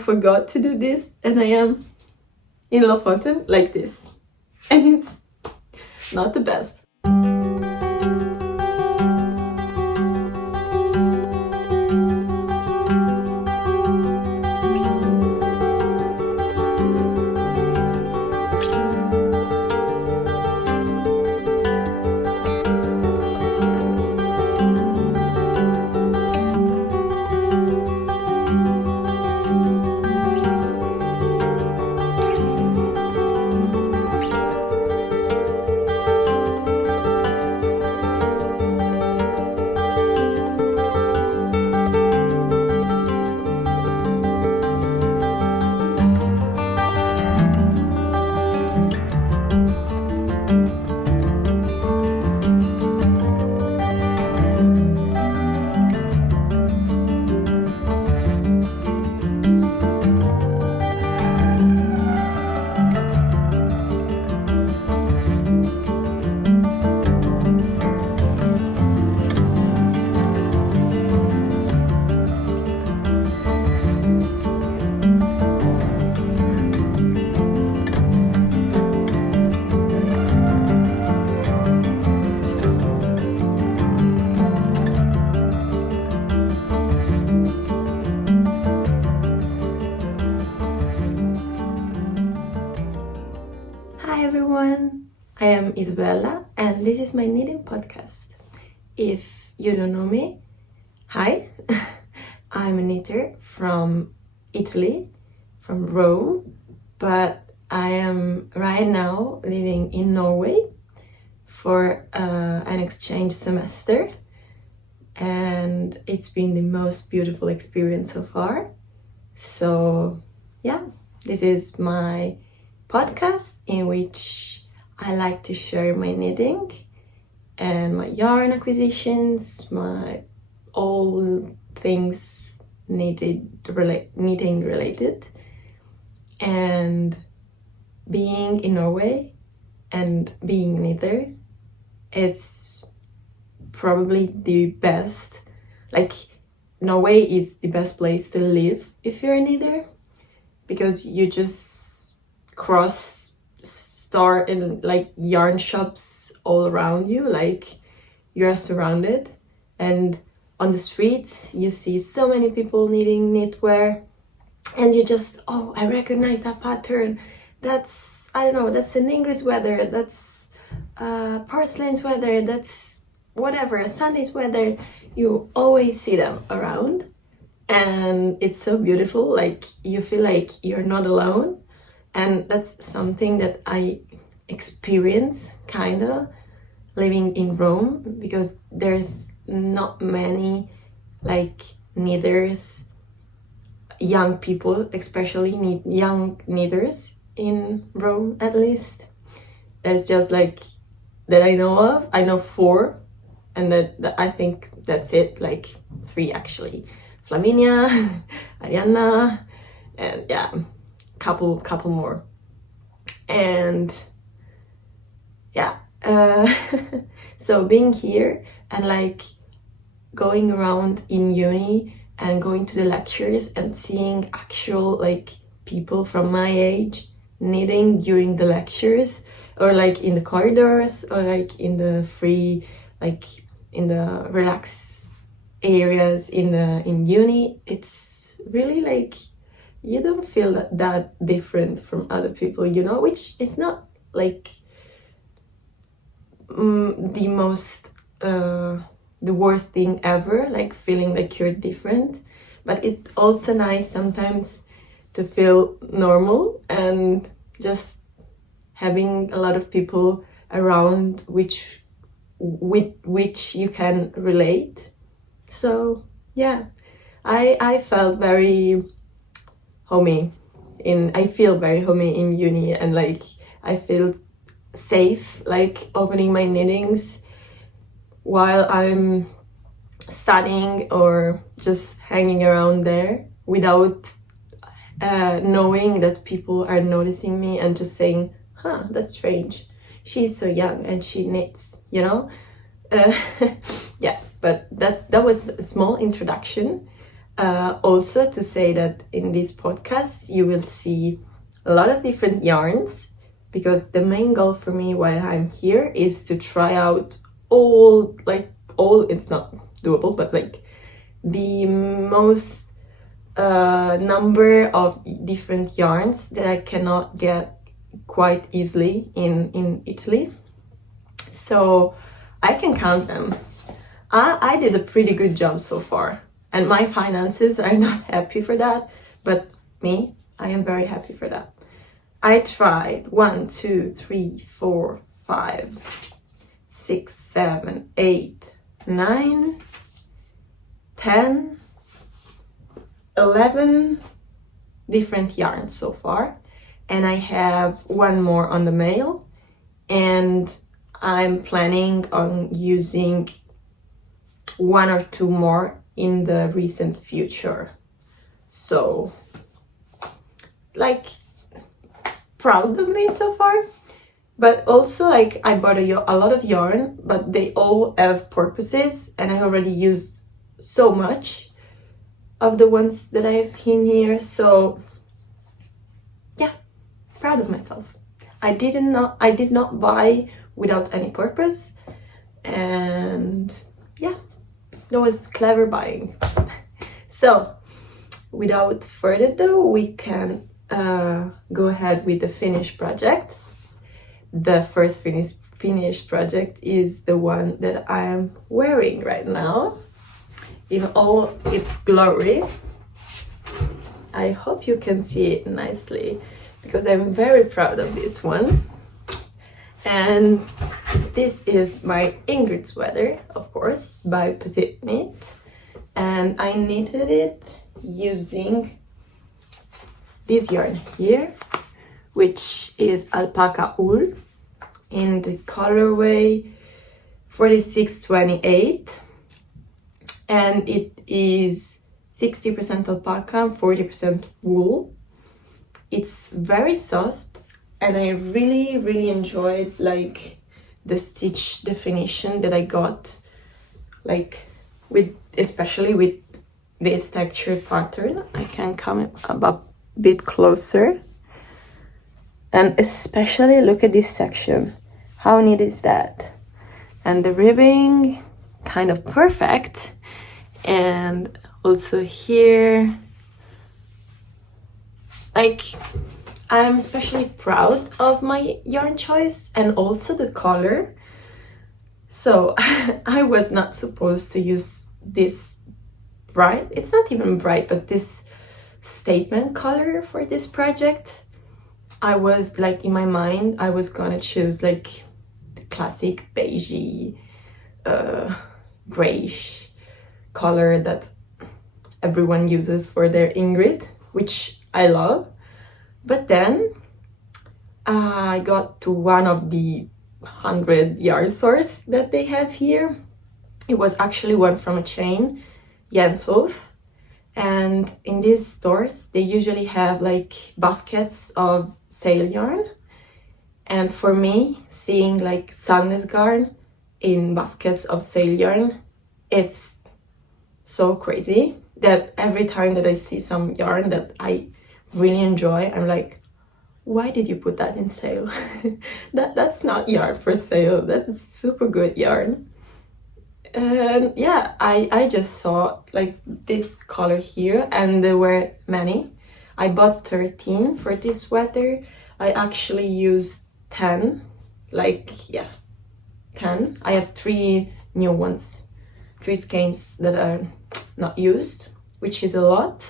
forgot to do this and I am in Lofoten like this, and it's not the best. I am Isabella and this is my knitting podcast. If you don't know me, hi, I'm a knitter from Italy, from Rome, but I am right now living in Norway for an exchange semester, and it's been the most beautiful experience so far. So yeah, this is my podcast in which I like to share my knitting and my yarn acquisitions, my all things knitting related. And being in Norway and being a knitter, it's probably the best. Like, Norway is the best place to live if you're a knitter, because you just start in like yarn shops all around you, like you're surrounded, and on the streets you see so many people knitting knitwear, and you just, oh, I recognize that pattern, that's, I don't know, that's an Ingrid sweater, that's porcelain sweater, that's whatever, a Sunday sweater. You always see them around, and it's so beautiful. Like, you feel like you're not alone. And that's something that I experience kind of living in Rome, because there's not many like knitters, young people, especially young knitters in Rome. At least there's just, like, that I know of, I know 4, and that I think that's it, like 3 actually. Flaminia, Ariana, and yeah, couple more. And yeah, so being here and like going around in uni and going to the lectures and seeing actual like people from my age knitting during the lectures, or like in the corridors, or like in the free, like in the relaxed areas in uni, it's really like, you don't feel that different from other people, you know, which is not like the most the worst thing ever, like feeling like you're different, but it's also nice sometimes to feel normal and just having a lot of people around with which you can relate. So yeah, I felt very homey I feel very homey in uni, and like I feel safe like opening my knittings while I'm studying or just hanging around there, without knowing that people are noticing me and just saying, huh, that's strange, she's so young and she knits, you know. Yeah, but that was a small introduction. Also to say that in this podcast you will see a lot of different yarns, because the main goal for me while I'm here is to try out all, it's not doable, but like the most number of different yarns that I cannot get quite easily in Italy. So I can count them. I did a pretty good job so far, and my finances are not happy for that, but me, I am very happy for that. I tried 1, 2, 3, 4, 5, 6, 7, 8, 9, 10, 11 different yarns so far, and I have one more on the mail, and I'm planning on using 1 or 2 more in the recent future. So, like, proud of me so far, but also like I bought a lot of yarn, but they all have purposes, and I already used so much of the ones that I have in here. So yeah, proud of myself. I did not buy without any purpose, and yeah, that was clever buying. So without further ado, we can go ahead with the finished projects. The first finished project is the one that I am wearing right now in all its glory. I hope you can see it nicely, because I'm very proud of this one. And this is my Ingrid sweater, of course, by Petite Knit, and I knitted it using this yarn here, which is alpaca wool in the colorway 4628, and it is 60% alpaca and 40% wool. It's very soft, and I really enjoyed like the stitch definition that I got, like especially with this texture pattern. I can come up a bit closer, and especially look at this section. How neat is that? And the ribbing, kind of perfect. And also here, like, I'm especially proud of my yarn choice and also the color. So I was not supposed to use this bright, it's not even bright, but this statement color for this project. I was like, in my mind, I was gonna choose like the classic beigey, grayish color that everyone uses for their Ingrid, which I love. But then I got to one of the 100 yarn stores that they have here. It was actually one from a chain, Jenshof. And in these stores, they usually have like baskets of sale yarn. And for me, seeing like Sandnes garn in baskets of sale yarn, it's so crazy that every time that I see some yarn that I really enjoy, I'm like, why did you put that in sale? That's not yarn for sale. That's super good yarn. And yeah, I just saw like this color here, and there were many. I bought 13 for this sweater. I actually used 10, like, yeah, 10. I have 3 new ones, 3 skeins that are not used, which is a lot.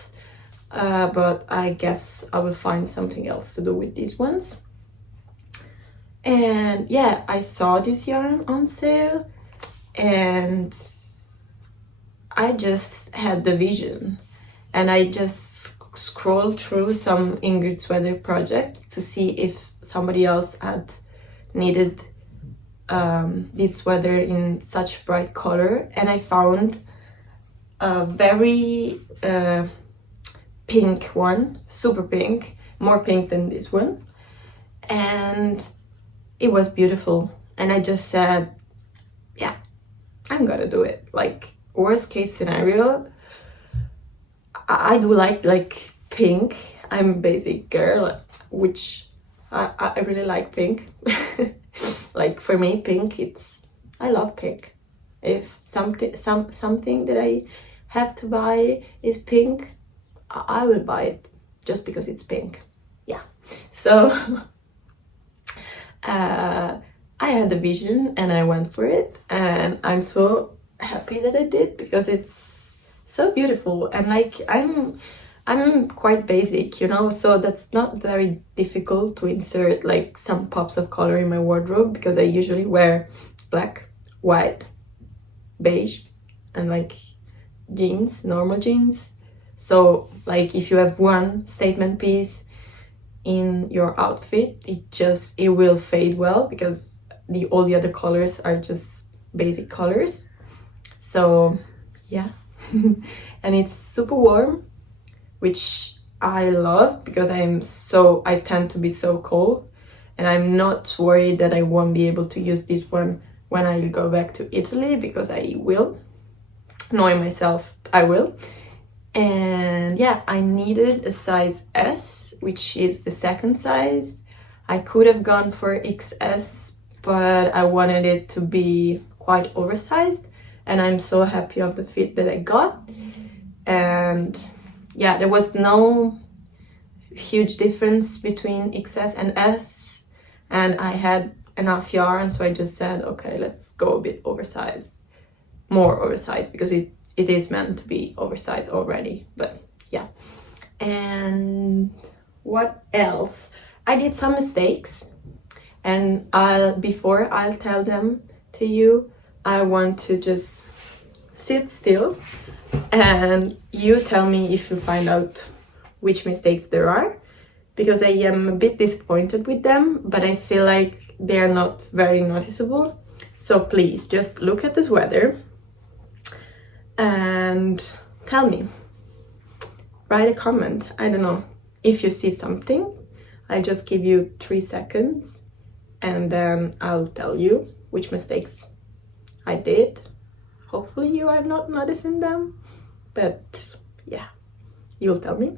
But I guess I will find something else to do with these ones. And yeah, I saw this yarn on sale, and I just had the vision, and I just scrolled through some Ingrid sweater project to see if somebody else had needed this sweater in such bright color, and I found a very pink one, super pink, more pink than this one, and it was beautiful. And I just said, yeah, I'm gonna do it. Like, worst case scenario, I do like pink. I'm a basic girl, which I really like pink. Like for me, pink, I love pink. If something that I have to buy is pink, I will buy it just because it's pink. Yeah. So I had a vision and I went for it, and I'm so happy that I did because it's so beautiful. And like I'm quite basic, you know, so that's not very difficult to insert like some pops of color in my wardrobe, because I usually wear black, white, beige, and like jeans, normal jeans. So like if you have one statement piece in your outfit, it will fade well, because all the other colors are just basic colors. So yeah. And it's super warm, which I love, because I tend to be so cold, and I'm not worried that I won't be able to use this one when I go back to Italy, because I will. Knowing myself, I will. And yeah, I needed a size S, which is the second size. I could have gone for XS, but I wanted it to be quite oversized, and I'm so happy of the fit that I got. And yeah, there was no huge difference between XS and S, and I had enough yarn, so I just said, okay, let's go a bit oversized, more oversized, because it is meant to be oversized already. But yeah. And what else? I did some mistakes, and before I'll tell them to you, I want to just sit still and you tell me if you find out which mistakes there are, because I am a bit disappointed with them, but I feel like they are not very noticeable. So please just look at this weather and tell me. Write a comment. I don't know. If you see something, I just give you 3 seconds and then I'll tell you which mistakes I did. Hopefully you are not noticing them, but yeah, you'll tell me.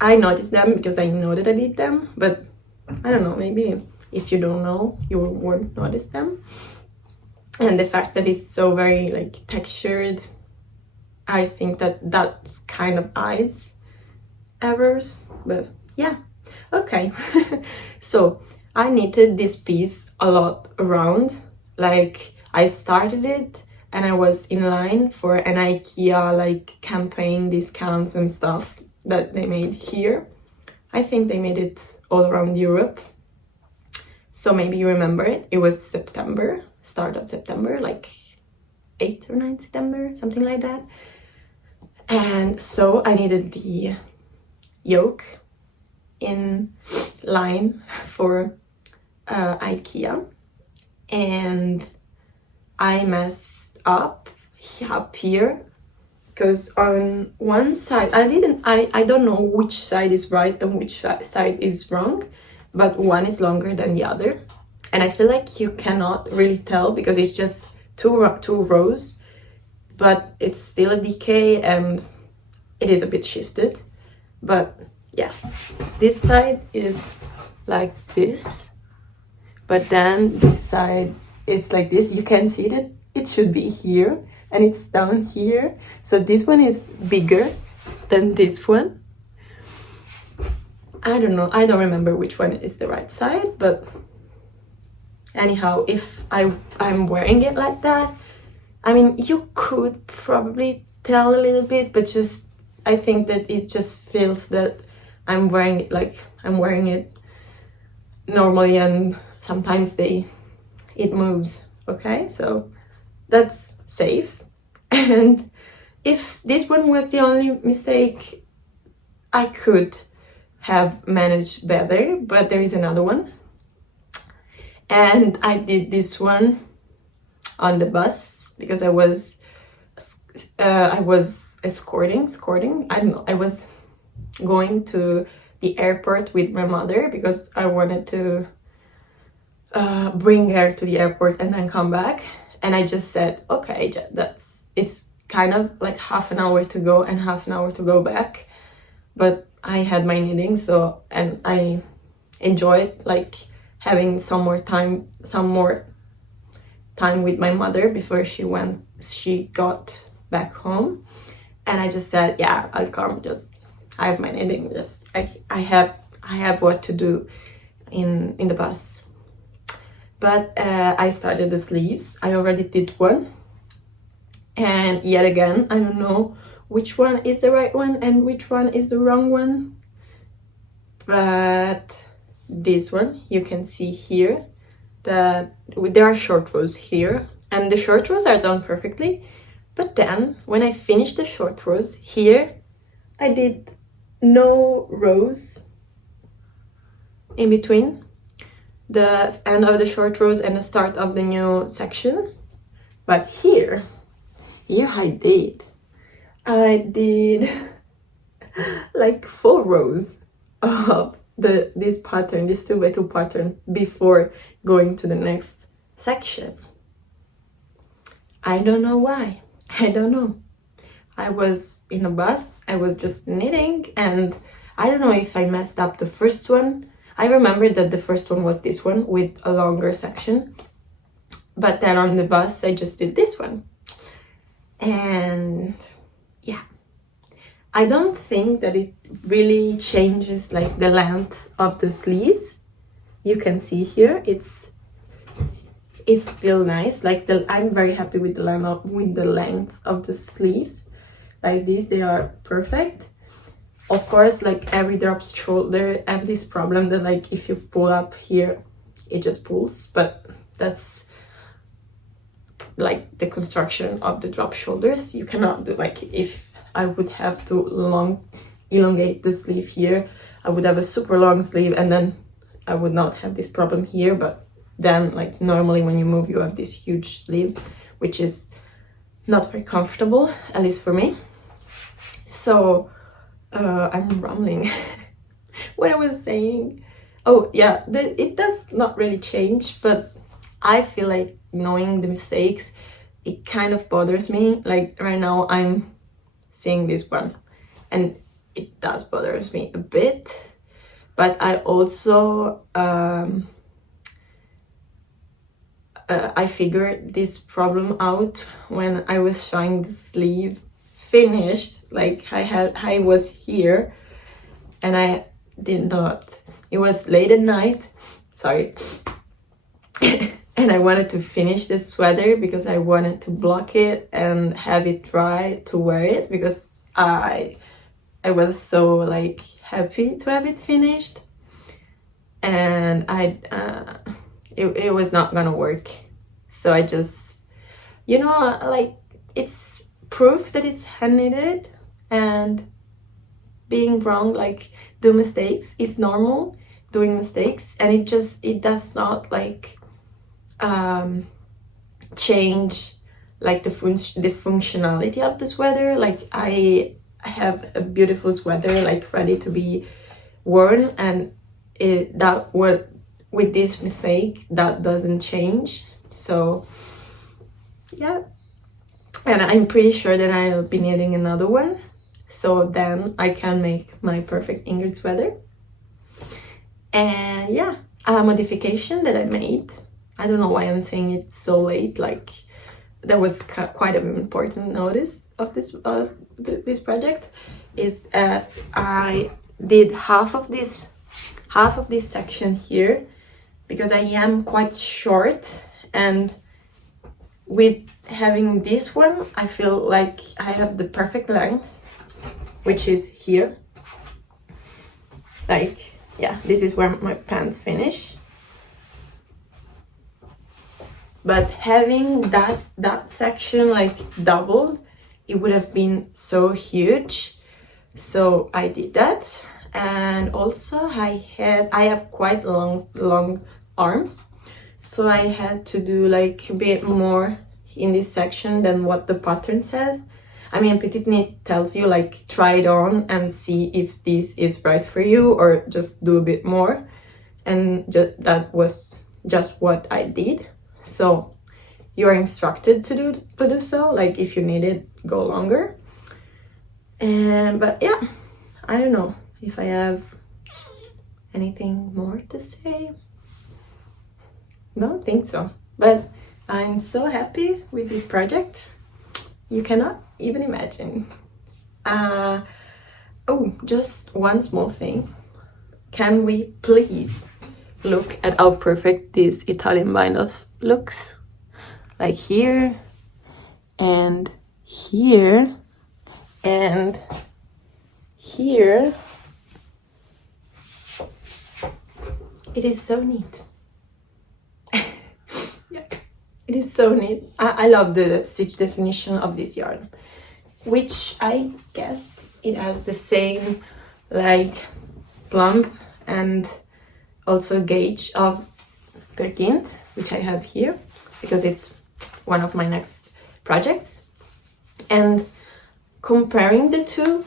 I noticed them because I know that I did them, but I don't know, maybe if you don't know, you won't notice them. And the fact that it's so very like textured, I think that kind of hides errors, but yeah, okay. So I knitted this piece a lot around, like I started it and I was in line for an IKEA like campaign discounts and stuff that they made here. I think they made it all around Europe. So maybe you remember it. It was September, start of September, like 8th or 9th September, something like that. And so I needed the yoke in line for IKEA. And I messed up here, because on one side I don't know which side is right and which side is wrong, but one is longer than the other, and I feel like you cannot really tell because it's just two rows, but it's still a decay and it is a bit shifted. But yeah, this side is like this, but then this side it's like this. You can see that it should be here and it's down here, so this one is bigger than this one. I don't know, I don't remember which one is the right side, but anyhow, if I'm wearing it like that, I mean, you could probably tell a little bit, but just I think that it just feels that I'm wearing it like I'm wearing it normally, and sometimes it moves. Okay, so that's safe. And if this one was the only mistake, I could have managed better, but there is another one, and I did this one on the bus because I was escorting, I don't know, I was going to the airport with my mother because I wanted to bring her to the airport and then come back. And I just said, okay, it's kind of like half an hour to go and half an hour to go back, but I had my knitting, so, and I enjoyed like having some more time with my mother before she got back home. And I just said, yeah, I'll come, just I have my knitting, just I have what to do in the bus. But I started the sleeves. I already did one, and yet again I don't know which one is the right one and which one is the wrong one. But this one, you can see here that there are short rows here, and the short rows are done perfectly. But then when I finished the short rows here, I did no rows in between the end of the short rows and the start of the new section. But here I did like 4 rows of this pattern, this 2x2 pattern, before going to the next section. I don't know why. I don't know. I was in a bus, I was just knitting, and I don't know if I messed up the first one. I remember that the first one was this one with a longer section, but then on the bus I just did this one. And yeah, I don't think that it really changes like the length of the sleeves. You can see here it's still nice. Like I'm very happy with the length of the sleeves. Like these, they are perfect. Of course, like every drop shoulder, I have this problem that like if you pull up here, it just pulls. But that's like the construction of the drop shoulders. You cannot do, like, if I would have to elongate the sleeve here, I would have a super long sleeve, and then I would not have this problem here. But then, like, normally when you move, you have this huge sleeve, which is not very comfortable, at least for me. So I'm rambling. What I was saying, oh yeah, it does not really change, but I feel like knowing the mistakes, it kind of bothers me. Like right now I'm seeing this one and it does bothers me a bit, but I also I figured this problem out when I was trying the sleeve finished. Like I was here and I did not, it was late at night, sorry. And I wanted to finish this sweater because I wanted to block it and have it dry to wear it, because I was so like happy to have it finished, and it was not gonna work. So I just, you know, like, it's proof that it's hand knitted, and being wrong, like, do mistakes is normal, doing mistakes, and it does not like change like the functionality of the sweater. Like I have a beautiful sweater like ready to be worn, and with this mistake that doesn't change. So yeah, and I'm pretty sure that I'll be knitting another one, so then I can make my perfect Ingrid sweater. And yeah, a modification that I made, I don't know why I'm saying it so late, like that was quite an important notice of this project, is I did half of this section here, because I am quite short, and with having this one I feel like I have the perfect length, which is here. Like, yeah, this is where my pants finish. But having that section like doubled, it would have been so huge. So I did that, and also I have quite long arms, so I had to do like a bit more in this section than what the pattern says. I mean, Petite Knit tells you like try it on and see if this is right for you, or just do a bit more, and that was just what I did. So you are instructed to do so. Like if you need it, go longer. But yeah, I don't know if I have anything more to say. Don't think so, but I'm so happy with this project. You cannot even imagine. Oh, just one small thing. Can we please look at how perfect this Italian bind looks? Like here, and here, and here. It is so neat. Yeah, it is so neat. I love the stitch definition of this yarn, which I guess it has the same like plumb and also gauge of Bergint, which I have here because it's one of my next projects. And comparing the two,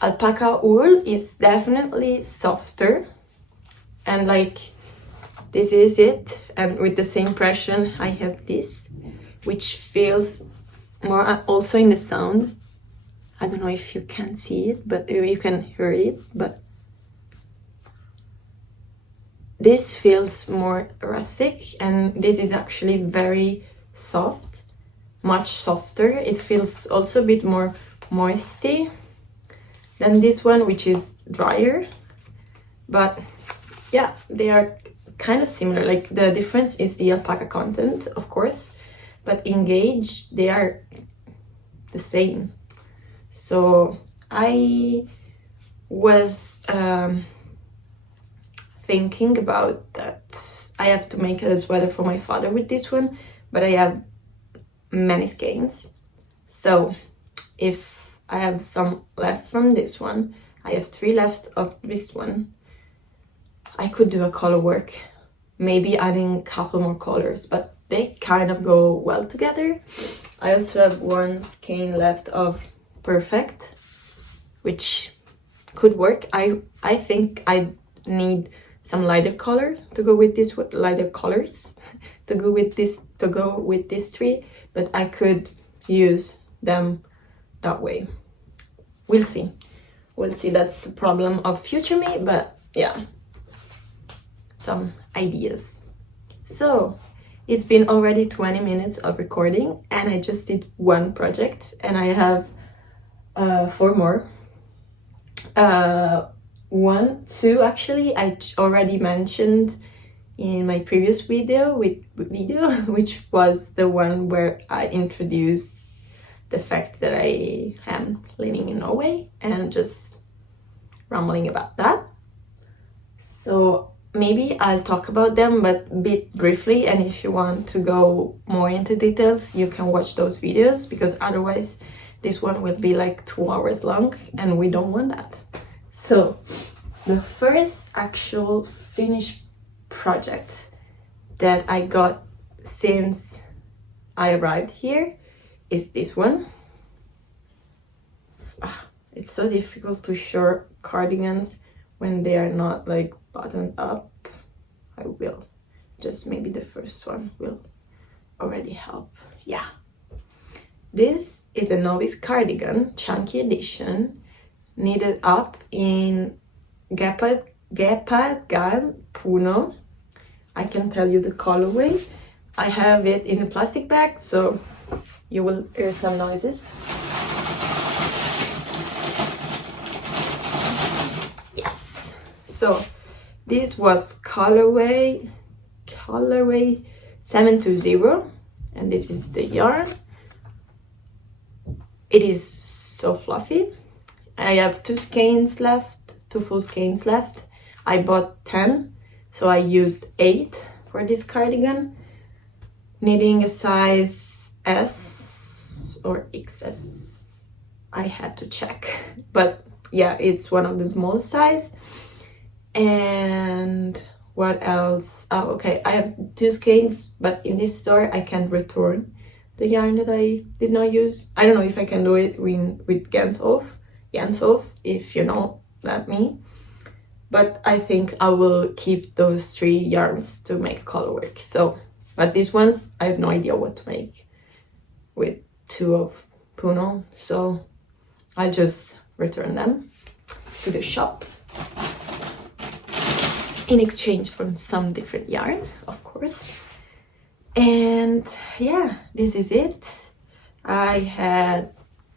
alpaca wool is definitely softer, and like this is it, and with the same pressure I have this, which feels more also in the sound. I don't know if you can see it, but you can hear it, but this feels more rustic, and this is actually very soft, much softer. It feels also a bit more moisty than this one, which is drier. But yeah, they are kind of similar. Like the difference is the alpaca content, of course, but in gauge they are the same. So I was thinking about that I have to make a sweater for my father with this one, but I have many skeins. So if I have some left from this one, I have 3 left of this one, I could do a color work, maybe adding a couple more colors, but they kind of go well together. I also have 1 skein left of Perfect, which could work. I think I need some lighter color to go with this, lighter colors to go with this 3, but I could use them that way. We'll see. That's the problem of future me, but yeah, some ideas. So it's been already 20 minutes of recording, and I just did 1 project, and I have 4 more. 1, 2 actually I already mentioned in my previous video, which was the one where I introduced the fact that I am living in Norway and just rambling about that. So maybe I'll talk about them, but a bit briefly, and if you want to go more into details, you can watch those videos, because otherwise this one will be like 2 hours long, and we don't want that. So the first actual finished project that I got since I arrived here is this one. It's so difficult to show cardigans when they are not like buttoned up. I will just, maybe the first one will already help. Yeah, this is a Novice Cardigan chunky edition, knitted up in Gepard Garn Puno. I can tell you the colorway. I have it in a plastic bag, so you will hear some noises. Yes. So this was colorway 720, and this is the yarn. It is so fluffy. I have 2 skeins left, 2 full skeins left. I bought 10, so I used 8 for this cardigan. Knitting a size S or XS, I had to check, but yeah, it's one of the small size. And what else? Oh, okay, I have 2 skeins, but in this store I can return the yarn that I did not use. I don't know if I can do it with Ganshof, if you know that me. But I think I will keep those 3 yarns to make color work. So But these ones, I have no idea what to make with 2 of Puno, so I'll just return them to the shop in exchange from some different yarn, of course. And yeah, this is it. I had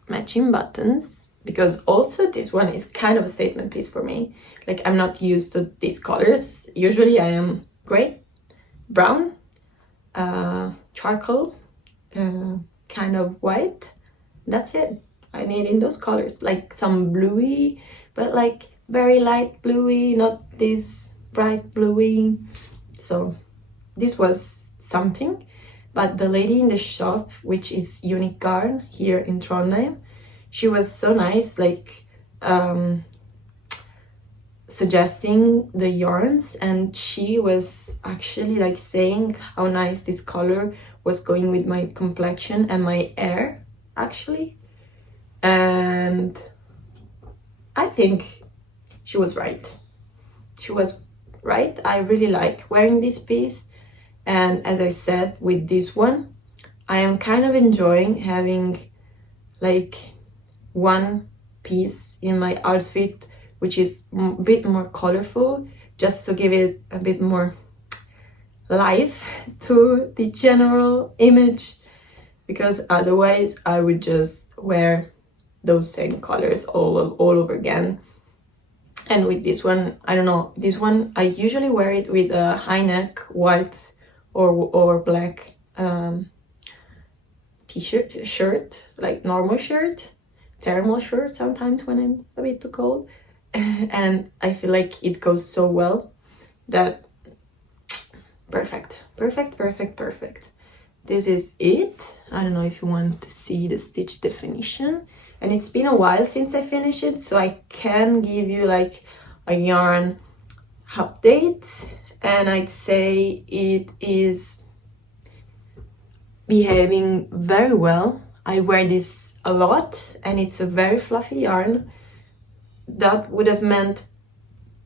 matching buttons because also this one is kind of a statement piece for me. Like, I'm not used to these colors. Usually I am gray, brown, charcoal, kind of white. That's it. I need in those colors, like some bluey, but like very light bluey, not this bright bluey. So this was something. But the lady in the shop, which is Unique Garn here in Trondheim, she was so nice, like suggesting the yarns, and she was actually like saying how nice this color was going with my complexion and my hair, actually. And I think she was right. She was right. I really like wearing this piece. And as I said, with this one, I am kind of enjoying having like one piece in my outfit which is a bit more colorful, just to give it a bit more life to the general image, because otherwise I would just wear those same colors all over again. And with this one, I don't know, this one I usually wear it with a high neck white or black t-shirt, shirt, like normal shirt, thermal shirt sometimes when I'm a bit too cold. And I feel like it goes so well that perfect. This is it. I don't know if you want to see the stitch definition, and it's been a while since I finished it, so I can give you like a yarn update. And I'd say it is behaving very well. I wear this a lot and it's a very fluffy yarn. That would have meant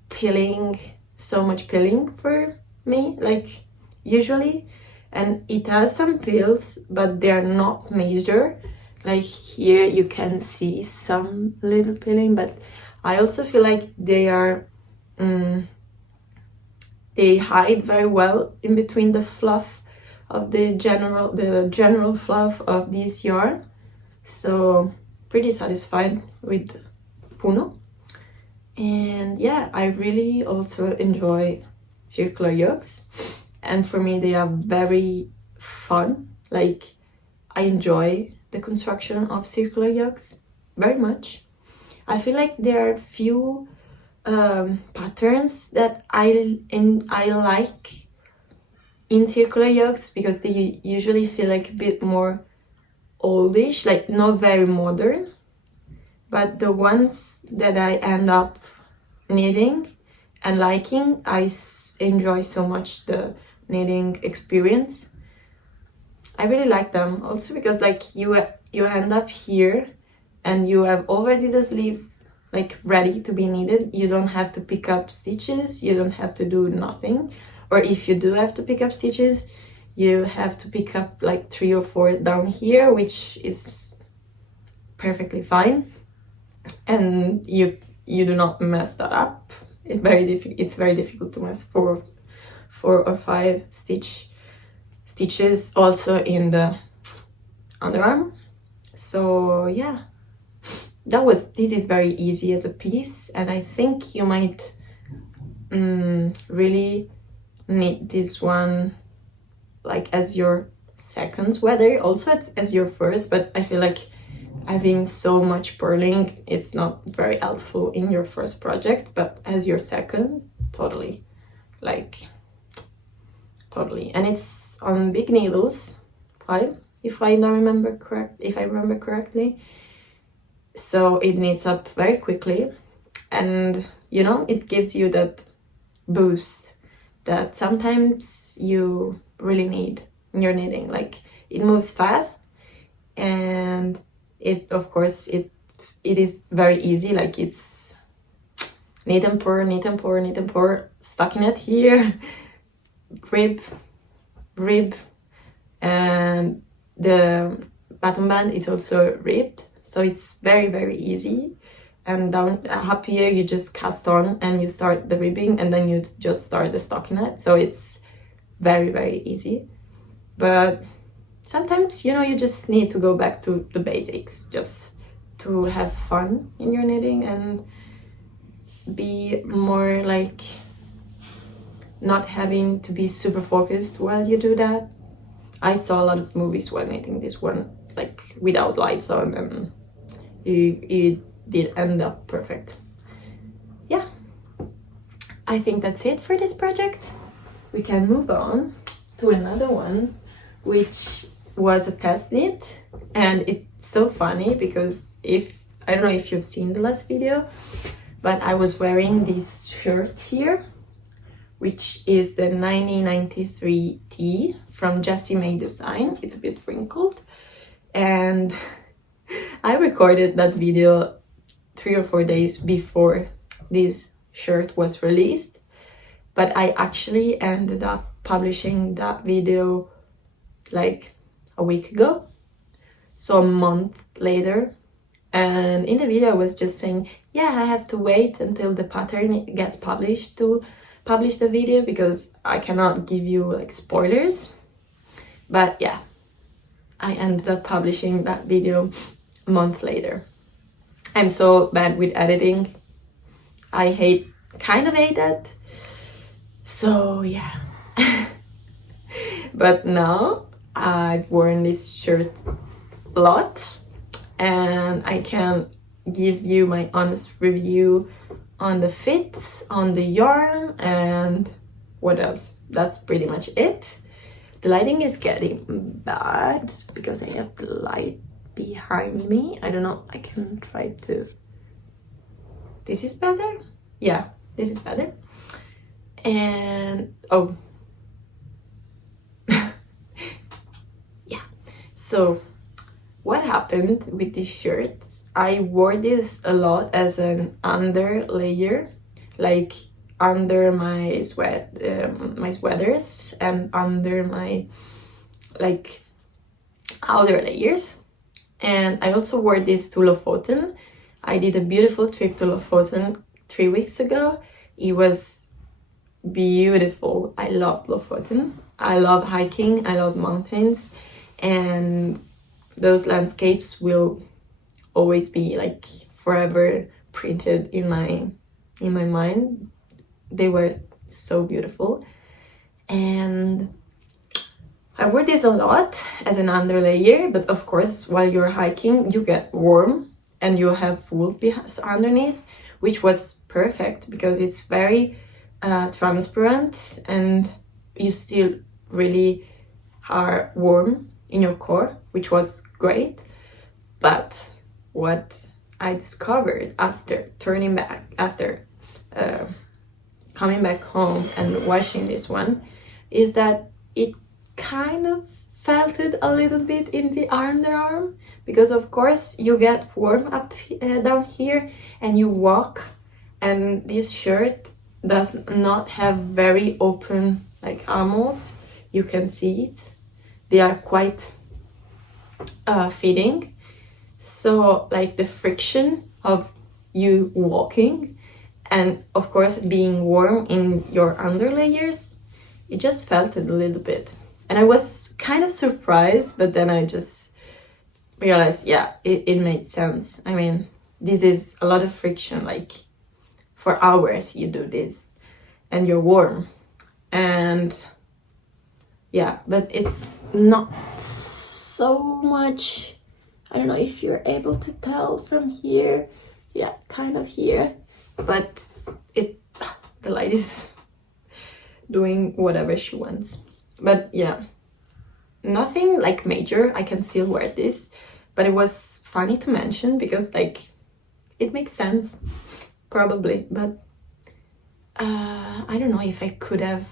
pilling, so much pilling for me, like usually. And it has some pills, but they're not major. Like here you can see some little pilling, but I also feel like they are they hide very well in between the fluff of the general fluff of this yarn. So pretty satisfied with Puno. And yeah, I really also enjoy circular yokes, and for me they are very fun. Like, I enjoy the construction of circular yokes very much. I feel like there are few patterns that I like in circular yokes, because they usually feel like a bit more oldish, like not very modern. But the ones that I end up knitting and liking, I enjoy so much the knitting experience. I really like them also because like you end up here and you have already the sleeves like ready to be knitted. You don't have to pick up stitches, you don't have to do nothing. Or if you do have to pick up stitches, you have to pick up like 3 or 4 down here, which is perfectly fine. And you do not mess that up. It's very difficult to mess 4 or 5 stitches also in the underarm. So yeah, this is very easy as a piece, and I think you might really knit this one like as your second sweater, also as your first, but I feel like having so much purling, it's not very helpful in your first project, but as your second, totally. And it's on big needles, 5, if I remember correctly. So it knits up very quickly, and you know, it gives you that boost that sometimes you really need in your knitting. Like, it moves fast, and it is very easy. Like, it's knit and pour, stockinette here, grip, rib, and the bottom band is also ribbed, so it's very easy. And down up here you just cast on and you start the ribbing, and then you just start the stockinette, so it's very easy. But sometimes, you know, you just need to go back to the basics just to have fun in your knitting and be more like not having to be super focused while you do that. I saw a lot of movies while knitting this one, like without lights on, and it did end up perfect. Yeah, I think that's it for this project. We can move on to another one, which was a test knit, and it's so funny because I don't know if you've seen the last video, but I was wearing this shirt here, which is the 1993 tee from Jessie May Design. It's a bit wrinkled, and I recorded that video 3 or 4 days before this shirt was released, but I actually ended up publishing that video like a week ago, so a month later. And in the video I was just saying, yeah, I have to wait until the pattern gets published to publish the video because I cannot give you like spoilers. But yeah, I ended up publishing that video a month later. I'm so bad with editing. I kind of hate that. So yeah. But now I've worn this shirt a lot, and I can give you my honest review on the fit, on the yarn, and what else. That's pretty much it. The lighting is getting bad because I have the light behind me. I don't know, I can try to... This is better? Yeah, this is better. And oh yeah, so what happened with this shirt, I wore this a lot as an under layer, like under my my sweaters and under my like outer layers. And I also wore this to Lofoten. I did a beautiful trip to Lofoten 3 weeks ago. It was beautiful. I love Lofoten. I love hiking, I love mountains, and those landscapes will always be like forever printed in my mind. They were so beautiful, and I wore this a lot as an underlayer. But of course, while you're hiking, you get warm and you have wool underneath, which was perfect because it's very transparent and you still really are warm in your core, which was great. But what I discovered after coming back home and washing this one is that it kind of felt it a little bit in the underarm, because of course you get warm up down here and you walk, and this shirt does not have very open like armholes. You can see it, they are quite fitting, so like the friction of you walking and of course being warm in your underlayers, it just felt it a little bit. And I was kind of surprised, but then I just realized, yeah, it made sense. I mean, this is a lot of friction, like for hours you do this and you're warm. And yeah, but it's not so much, I don't know if you're able to tell from here. Yeah, kind of here, but the light is doing whatever she wants. But yeah, nothing like major. I can still wear this, but it was funny to mention because like it makes sense probably, but I don't know if I could have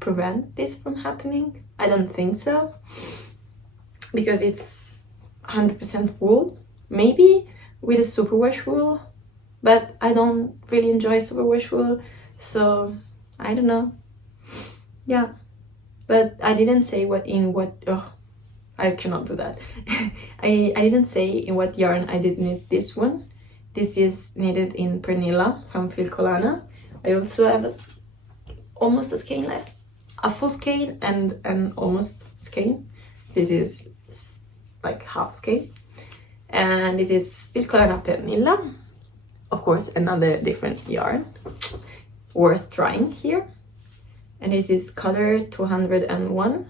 prevent this from happening. I don't think so, because it's 100% wool, maybe with a superwash wool, but I don't really enjoy superwash wool, so I don't know. Yeah, but I didn't say I cannot do that. I didn't say in what yarn I did knit this one. This is knitted in Pernilla from Filcolana. I also have almost a skein left, a full skein and an almost skein. This is like half skein, and this is Filcolana Pernilla. Of course, another different yarn worth trying here. And this is color 201,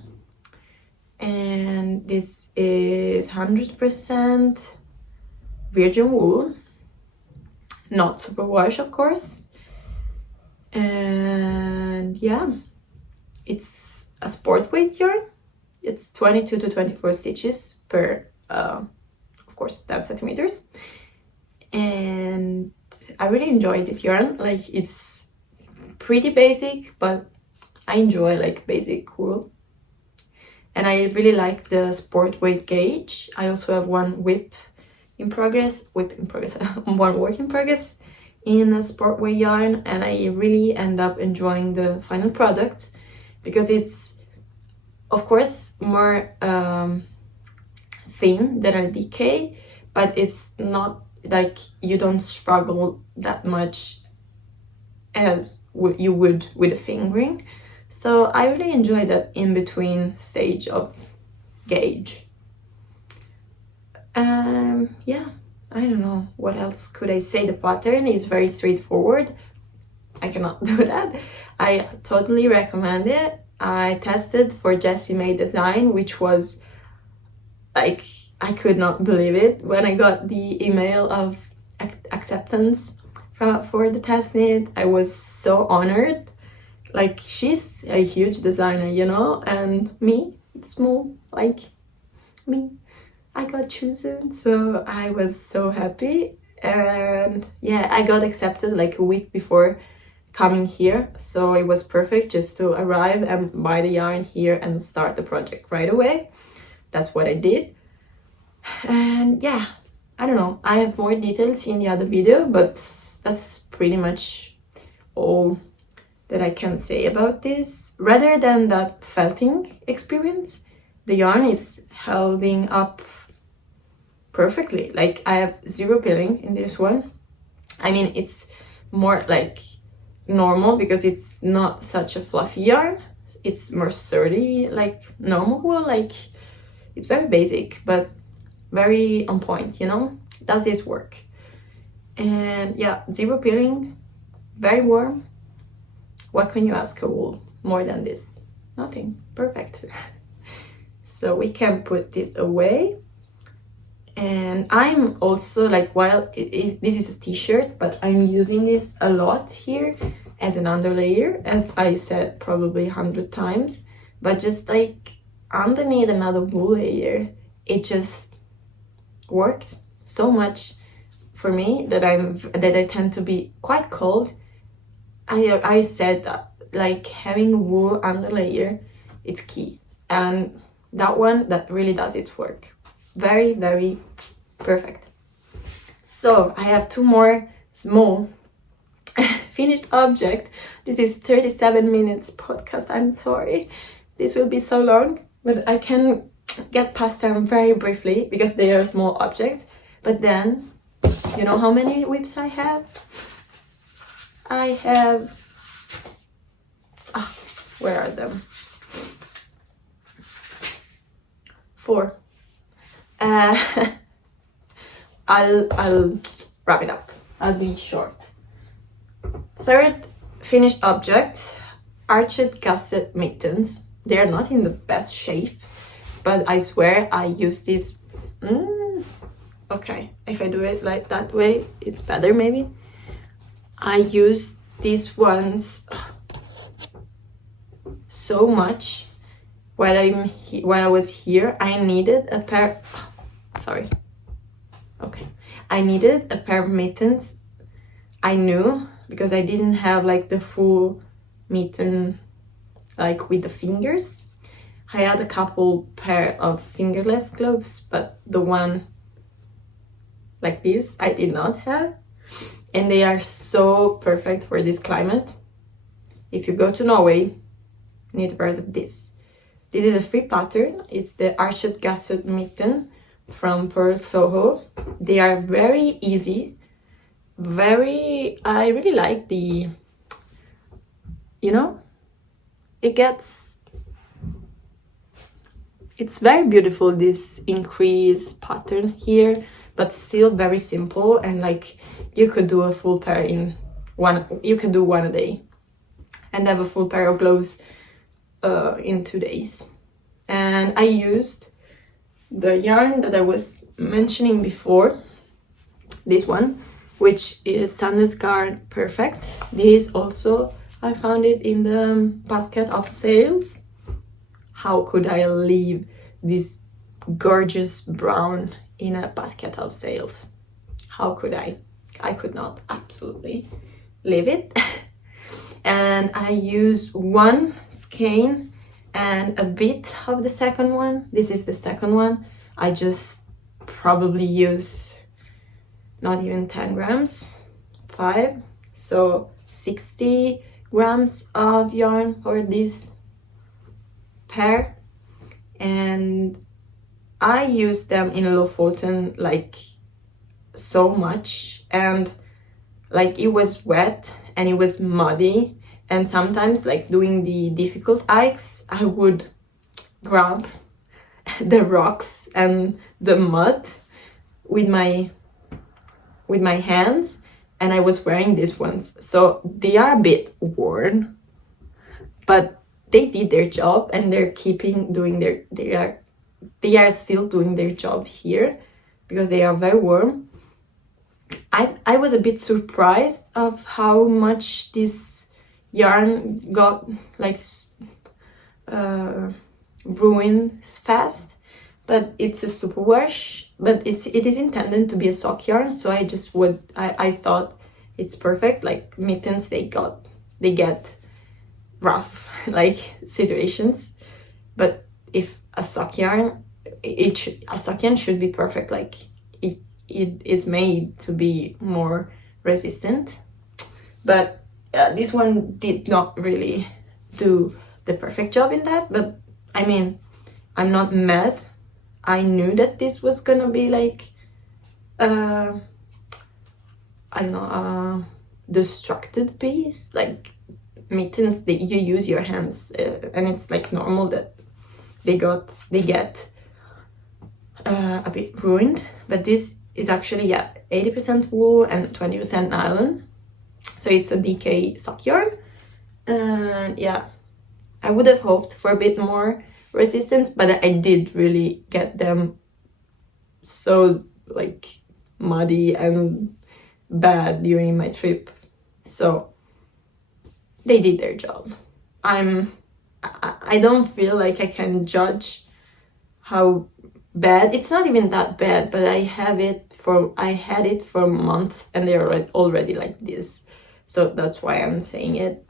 and this is 100% virgin wool, not superwash, of course. And yeah, it's a sport weight yarn. It's 22 to 24 stitches per of course 10 centimeters, and I really enjoy this yarn. Like, it's pretty basic, but I enjoy like basic wool, and I really like the sport weight gauge. I also have one one work in progress in a sport weight yarn, and I really end up enjoying the final product because it's of course more thin than a DK, but it's not like you don't struggle that much as you would with a fingering. So I really enjoy the in-between stage of gauge. Yeah, I don't know what else could I say. The pattern is very straightforward. I cannot do that. I totally recommend it. I tested for Jessie May design, which was like, I could not believe it when I got the email of acceptance for the test knit. I was so honored. Like, she's a huge designer, you know, and me, small like me, I got chosen, so I was so happy. And yeah, I got accepted like a week before coming here, so it was perfect just to arrive and buy the yarn here and start the project right away. That's what I did. And yeah, I don't know, I have more details in the other video, but that's pretty much all that I can say about this. Rather than that felting experience, the yarn is holding up perfectly. Like, I have zero pilling in this one. I mean, it's more like normal because it's not such a fluffy yarn. It's more sturdy, like normal wool. Like, it's very basic but very on point, you know, does its work. And yeah, zero peeling, very warm. What can you ask a wool more than this? Nothing. Perfect. So we can put this away. And I'm also like, while this is a t-shirt, but I'm using this a lot here as an underlayer, as I said probably 100 times. But just like underneath another wool layer, it just works so much for me that I tend to be quite cold. I said that like having a wool underlayer, it's key, and that one, that really does its work. Very, very perfect. So I have two more small finished object. This is 37 minutes podcast. I'm sorry this will be so long, but I can get past them very briefly because they are small objects. But then, you know how many whips I have? I have, where are them? 4. I'll wrap it up. I'll be short. Third finished object, arched gusset mittens. They're not in the best shape, but I swear I use this. Okay, if I do it like that way, it's better maybe. I use these ones so much while I was here. I needed a pair. Sorry. Okay, I needed a pair of mittens. I knew because I didn't have like the full mitten, like with the fingers. I had a couple pair of fingerless gloves, but the one like this I did not have. And they are so perfect for this climate. If you go to Norway, knit a pair of this. This is a free pattern. It's the Arched Gusset Mitten from Pearl Soho. They are very easy. I really like the, you know, it's very beautiful, this increase pattern here, but still very simple, and like you could do a full pair in one, you can do one a day and have a full pair of gloves in 2 days. And I used the yarn that I was mentioning before, this one, which is Sandnes Garn Perfect. This also, I found it in the basket of sales. How could I leave this gorgeous brown in a basket of sales? How could I? I could not, absolutely leave it. And I use one skein and a bit of the second one. This is the second one. I just probably use not even 10 grams, 5. So 60 grams of yarn for this pair. And I use them in Lofoten like so much, and like it was wet and it was muddy, and sometimes like doing the difficult hikes I would grab the rocks and the mud with my hands, and I was wearing these ones, so they are a bit worn, but they did their job and they're doing their they are still doing their job here because they are very warm. I was a bit surprised of how much this yarn got like ruined fast, but it's a super wash, but it is intended to be a sock yarn, so I thought it's perfect. Like mittens, they get rough like situations, but if a sock yarn, a sock yarn should be perfect. Like it is made to be more resistant, but this one did not really do the perfect job in that. But I mean, I'm not mad. I knew that this was gonna be like I don't know, destructed piece. Like mittens, you use your hands, and it's like normal that they get a bit ruined. But this is actually 80% wool and 20% nylon, so it's a DK sock yarn. And yeah, I would have hoped for a bit more resistance, but I did really get them so like muddy and bad during my trip, so they did their job. I don't feel like I can judge how bad. It's not even that bad, but I had it for months and they're already like this, so that's why I'm saying it.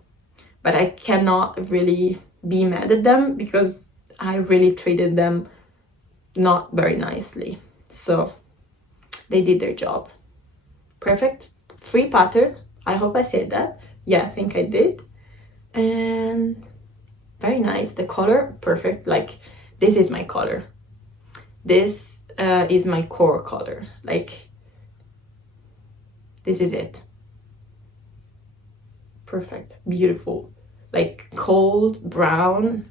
But I cannot really be mad at them because I really treated them not very nicely, so they did their job. Perfect free pattern. I hope I said that. Yeah, I think I did. And very nice. The color, perfect. Like this is my color. This is my core color. Like this is it. Perfect, beautiful. Like cold brown.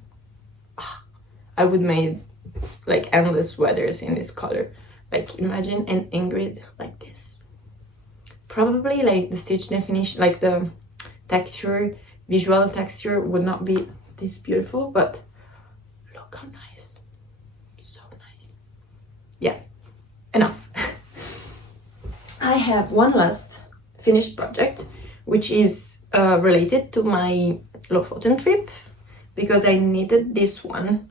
I would make like endless sweaters in this color. Like imagine an Ingrid like this. Probably like the stitch definition, like the texture, visual texture would not be this beautiful, but look how nice. So nice. Yeah, enough. I have one last finished project, which is related to my Lofoten trip, because I needed this one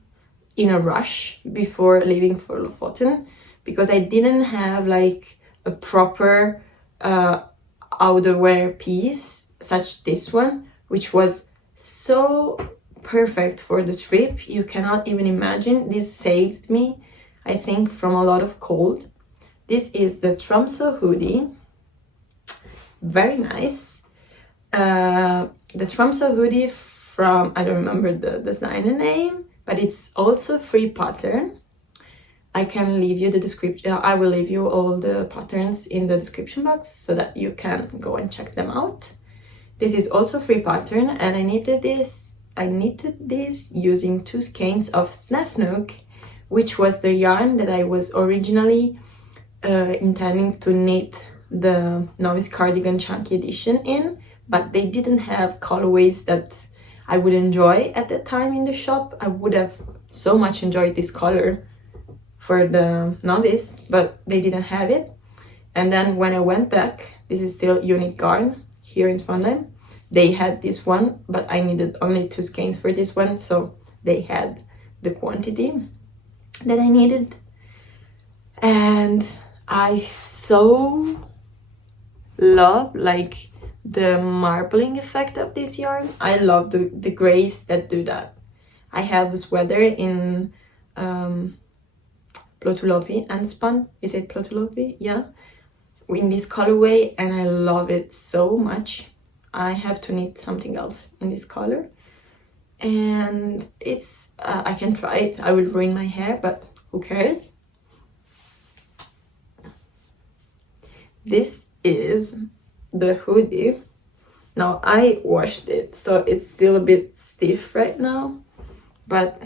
in a rush before leaving for Lofoten, because I didn't have like a proper outerwear piece such this one, which was so perfect for the trip. You cannot even imagine. This saved me, I think, from a lot of cold. This is the Tromsø Hoodie. Very nice. The Tromsø Hoodie from, I don't remember the designer name, but it's also free pattern. I can leave you the description. I will leave you all the patterns in the description box so that you can go and check them out. This is also free pattern, and I knitted this using 2 skeins of Snefnug, which was the yarn that I was originally intending to knit the Novice Cardigan Chunky Edition in, but they didn't have colorways that I would enjoy at the time in the shop. I would have so much enjoyed this color for the Novice, but they didn't have it. And then when I went back, this is still Unique Garn here in Trondheim, they had this one, but I needed only 2 skeins for this one, so they had the quantity that I needed. And I so love like the marbling effect of this yarn. I love the grays that do that. I have a sweater in Plotulopi and spun. Is it Plotulopi? Yeah, in this colorway, and I love it so much. I have to knit something else in this color, and it's I can try it. I will ruin my hair, but who cares? This is the hoodie. Now I washed it, so it's still a bit stiff right now, but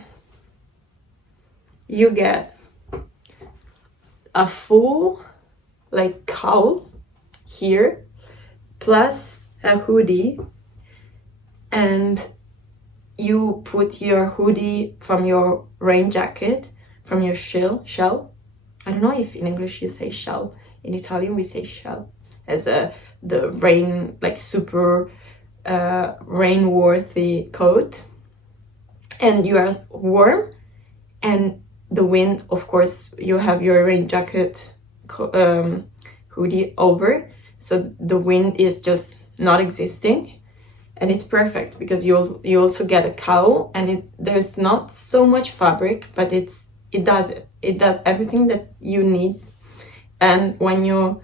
you get a full like cowl here plus a hoodie, and you put your hoodie from your rain jacket, from your shell. I don't know if in English you say shell. In Italian we say shell, as the rain, like super rain-worthy coat, and you are warm, and the wind, of course, you have your rain jacket hoodie over, so the wind is just not existing, and it's perfect because you also get a cowl, and there's not so much fabric, but it does everything that you need. And when you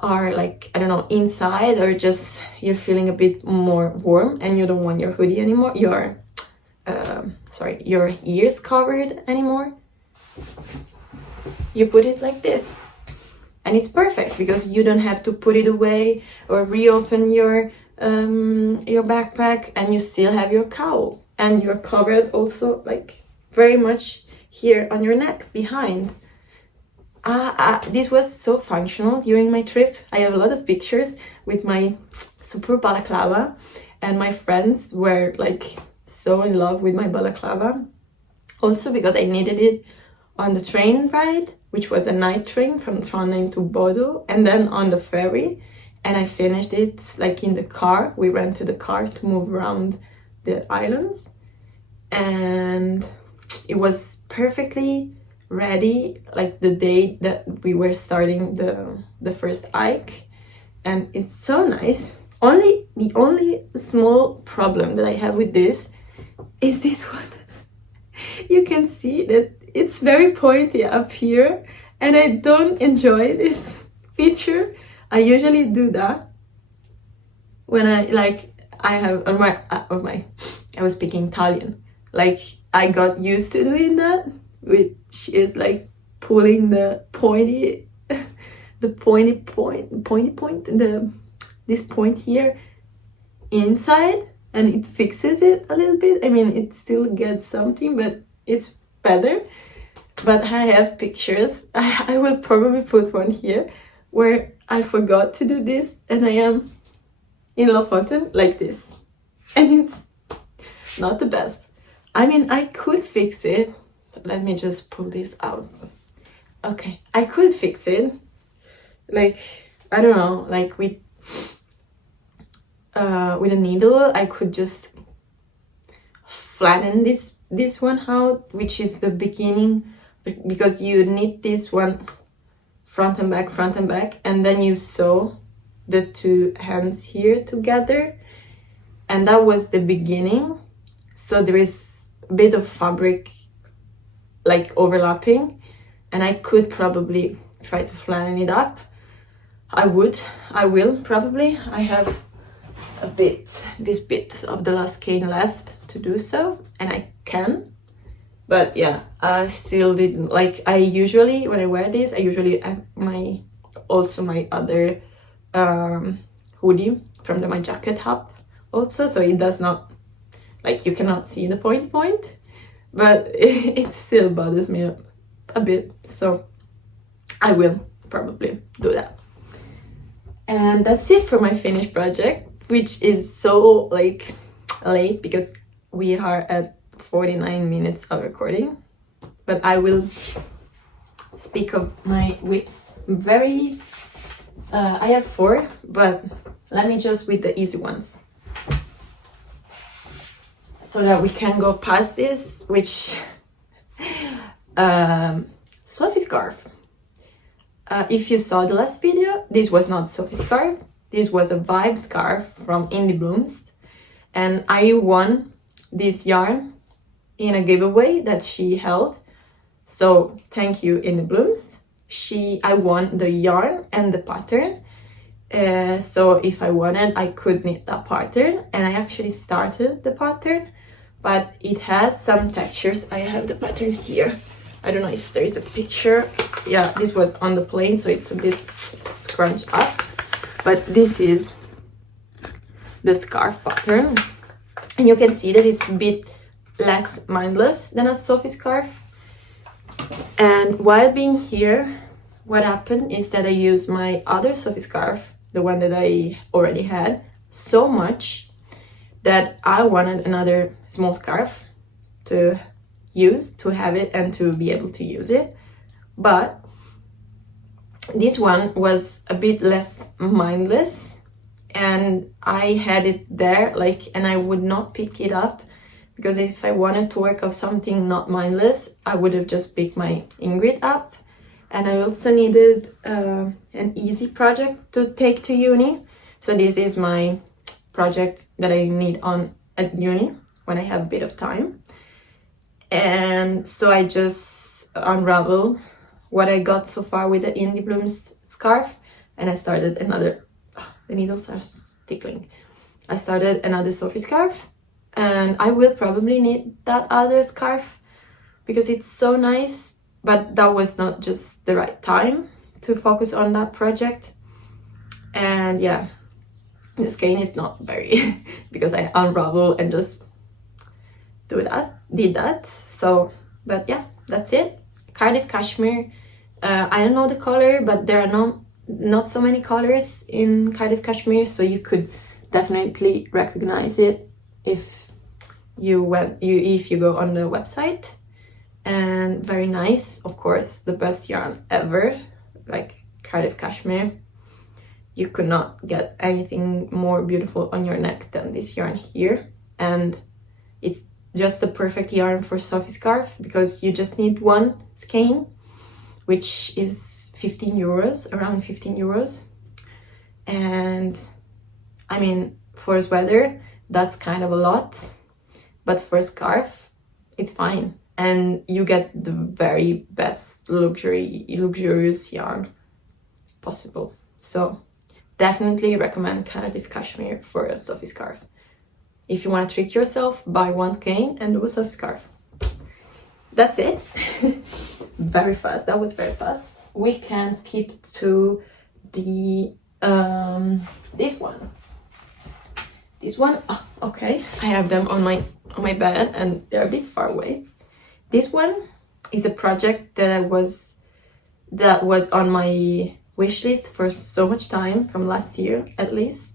are like, I don't know, inside, or just you're feeling a bit more warm and you don't want your hoodie anymore, your ears covered anymore, you put it like this, and it's perfect because you don't have to put it away or reopen your backpack, and you still have your cowl, and you're covered also like very much here on your neck behind. This was so functional during my trip. I have a lot of pictures with my super balaclava, and my friends were like so in love with my balaclava. Also because I needed it on the train ride, which was a night train from Trondheim to Bodo, and then on the ferry. And I finished it like in the car. We rented a car to move around the islands, and it was perfectly ready like the day that we were starting the first hike, and it's so nice. The only small problem that I have with this is this one. You can see that it's very pointy up here, and I don't enjoy this feature. I usually do that when I was speaking Italian. Like I got used to doing that, which is like pulling the pointy point, this point here inside, and it fixes it a little bit. I mean, it still gets something, but it's better. But I have pictures. I will probably put one here where I forgot to do this, and I am in Lofoten like this, and it's not the best. I mean, I could fix it. Let me just pull this out. Okay, I could fix it. Like, I don't know, like with a needle, I could just flatten this one out, which is the beginning, because you knit this one front and back, and then you sew the 2 hands here together, and that was the beginning. So there is a bit of fabric like overlapping, and I could probably try to flatten it up. I will probably. I have this bit of the last skein left to do so, and I can. But yeah, I still didn't like. I usually, when I wear this, I usually have my other hoodie from my jacket up also, so it does not, like, you cannot see the point, but it still bothers me a bit, so I will probably do that. And that's it for my finished project, which is so like late because we are at 49 minutes of recording. But I will speak of my whips very I have 4, but let me just with the easy ones so that we can go past this, which Sophie scarf. If you saw the last video, this was not Sophie scarf. This was a vibe scarf from Indie Blooms, and I won this yarn in a giveaway that she held. So thank you, Indie Blooms. I won the yarn and the pattern. So if I wanted, I could knit that pattern, and I actually started the pattern, but it has some textures. I have the pattern here. I don't know if there is a picture. Yeah, this was on the plane, so it's a bit scrunched up. But this is the scarf pattern. And you can see that it's a bit less mindless than a Sophie scarf. And while being here, what happened is that I used my other Sophie scarf, the one that I already had, so much that I wanted another small scarf to use, to have it and to be able to use it. But this one was a bit less mindless, and I had it there, like, and I would not pick it up, because if I wanted to work of something not mindless, I would have just picked my Ingrid up. And I also needed an easy project to take to uni. So this is my project that I need on at uni when I have a bit of time. And so I just unraveled what I got so far with the Indie Blooms scarf, and I started another. Oh, the needles are tickling. I started another Sophie scarf, and I will probably need that other scarf because it's so nice. But that was not just the right time to focus on that project. And yeah, the skein is not very because I unravel and just did that. So, but yeah, that's it. Cardiff Cashmere. I don't know the color, but there are not so many colors in Cardiff Cashmere, so you could definitely recognize it if you go on the website. And very nice, of course, the best yarn ever, like Cardiff Cashmere. You could not get anything more beautiful on your neck than this yarn here. And it's just the perfect yarn for Sophie scarf, because you just need one skein, which is 15 euros, around 15 euros. And I mean, for sweater, that's kind of a lot, but for a scarf, it's fine. And you get the very best luxurious yarn possible. So definitely recommend Cardiff Cashmere for a Sophie scarf. If you want to trick yourself, buy one skein and do a Sophie scarf. That's it. Very fast. That was very fast. We can skip to the this one. This one. Oh, okay. I have them on my bed and they're a bit far away. This one is a project that was on my wish list for so much time, from last year at least.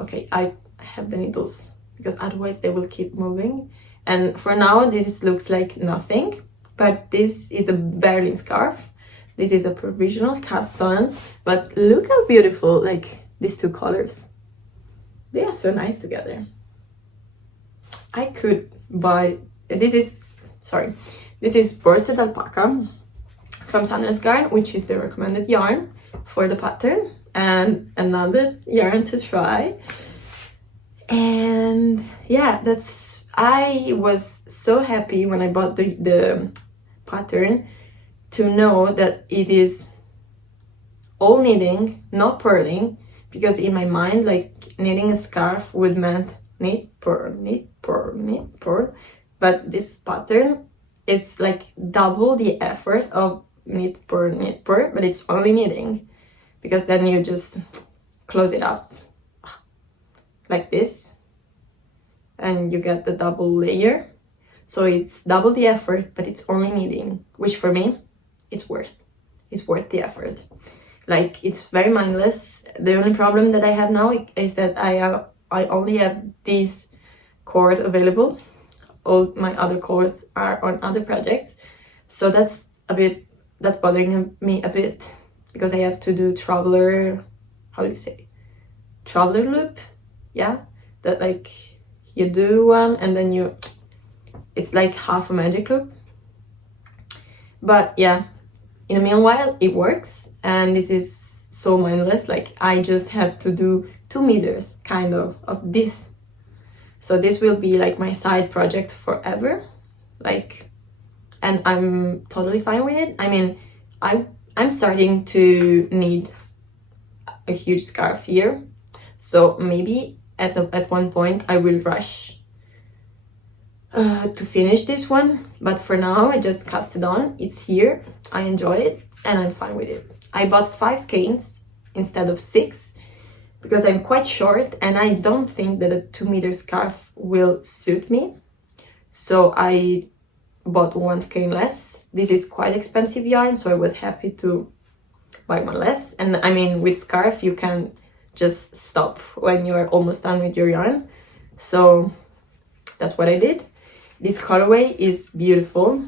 Okay, I have the needles because otherwise they will keep moving. And for now this looks like nothing, but this is a Berlin scarf. This is a provisional cast on, but look how beautiful, like, these two colors. They are so nice together. I could buy. This is Børstet Alpakka from Sandnes Garn, which is the recommended yarn for the pattern, and another yarn to try. And yeah, I was so happy when I bought the pattern to know that it is all knitting, not purling, because in my mind, like, knitting a scarf would mean knit, purl, knit, purl, knit, purl. but this pattern, it's like double the effort of knit purr, but it's only knitting, because then you just close it up like this and you get the double layer. So it's double the effort, but it's only knitting, which for me, it's worth the effort. Like, it's very mindless. The only problem that I have now is that I only have this cord available. All my other cords are on other projects, so that's bothering me a bit, because I have to do traveler loop. Yeah, that like you do one and then it's like half a magic loop. But yeah, in the meanwhile it works, and this is so mindless. Like, I just have to do 2 meters kind of this. So this will be like my side project forever, like, and I'm totally fine with it. I mean, I'm starting to need a huge scarf here, so maybe at one point I will rush to finish this one, but for now I just cast it on. It's here, I enjoy it, and I'm fine with it. I bought 5 skeins instead of 6 because I'm quite short and I don't think that a 2-meter scarf will suit me, so I bought 1 skein less. This is quite expensive yarn, so I was happy to buy one less. And I mean, with scarf you can just stop when you're almost done with your yarn, so that's what I did. This colorway is beautiful.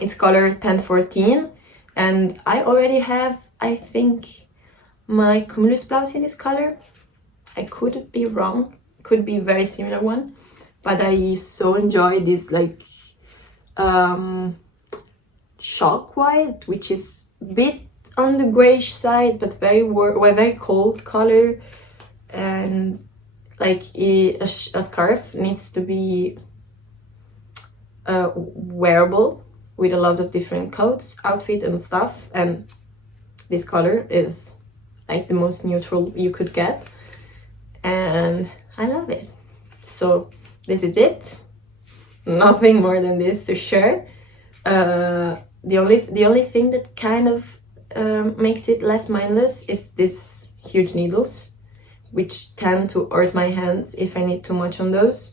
It's color 1014, and I already have, I think, my Cumulus blouse in this color. I could be wrong, could be very similar one, but I so enjoy this like chalk white, which is a bit on the grayish side, but very cold color. And like a scarf needs to be wearable with a lot of different coats, outfit and stuff, and this color is like the most neutral you could get, and I love it. So this is it, nothing more than this to share. The only thing that kind of makes it less mindless is this huge needles, which tend to hurt my hands if I knit too much on those.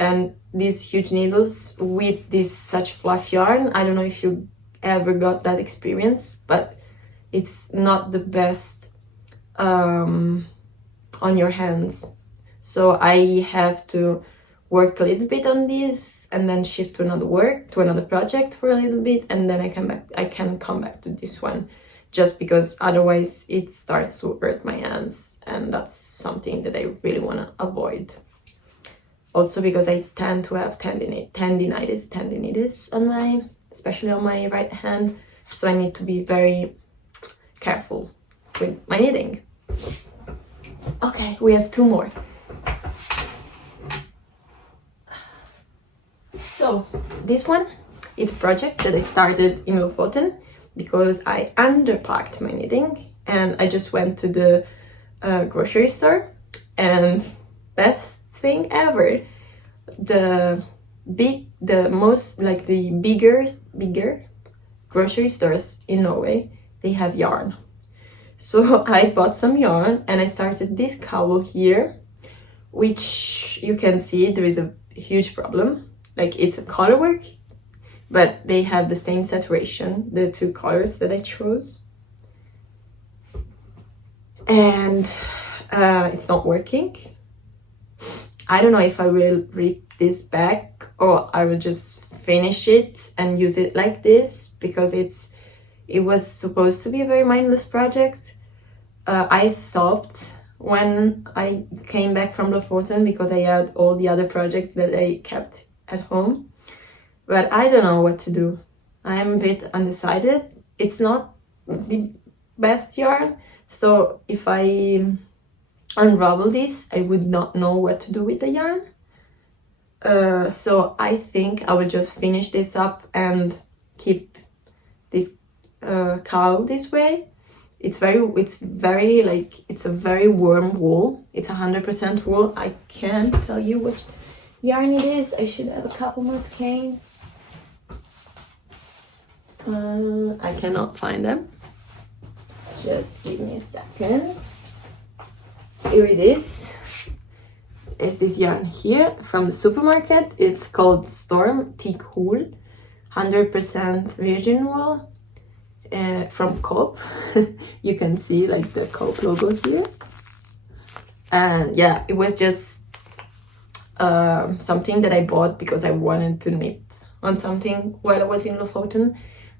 And these huge needles with this such fluff yarn, I don't know if you ever got that experience, but it's not the best on your hands. So I have to work a little bit on this and then shift to another project for a little bit, and then I can come back to this one, just because otherwise it starts to hurt my hands, and that's something that I really want to avoid. Also because I tend to have tendinitis on especially on my right hand, so I need to be very careful with my knitting. Okay, we have 2 more. So this one is a project that I started in Lofoten because I underpacked my knitting, and I just went to the grocery store, and best thing ever, the bigger grocery stores in Norway, they have yarn. So I bought some yarn and I started this cowl here, which you can see there is a huge problem. Like, it's a color work, but they have the same saturation, the 2 colors that I chose, and it's not working. I don't know if I will rip this back or I will just finish it and use it like this, because it was supposed to be a very mindless project. I stopped when I came back from Lofoten because I had all the other projects that I kept at home, but I don't know what to do. I'm a bit undecided. It's not the best yarn, so if I unravel this, I would not know what to do with the yarn. So I think I will just finish this up and keep this cowl this way. It's a very warm wool. It's 100% wool. I can't tell you yarn it is. I should have a couple more skeins. I cannot find them. Just give me a second. Here it is. It's this yarn here from the supermarket. It's called Storm Tykk wool, 100% virgin wool, from Coop. You can see like the Coop logo here. And yeah, it was just something that I bought because I wanted to knit on something while I was in Lofoten.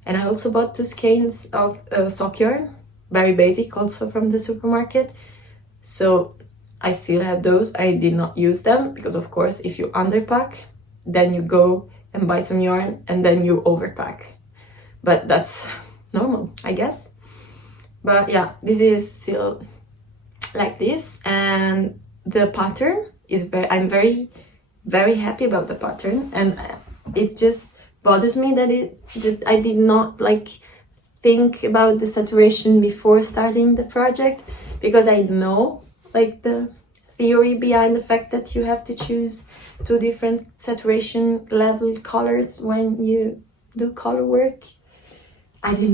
And I also bought 2 skeins of sock yarn, very basic, also from the supermarket. So I still have those. I did not use them because, of course, if you underpack, then you go and buy some yarn and then you overpack. But that's normal, I guess. But yeah, this is still like this, and the pattern is I'm very, very happy about the pattern, and it just bothers me that I did not like think about the saturation before starting the project, because I know like the theory behind the fact that you have to choose 2 different saturation level colors when you do color work. I don't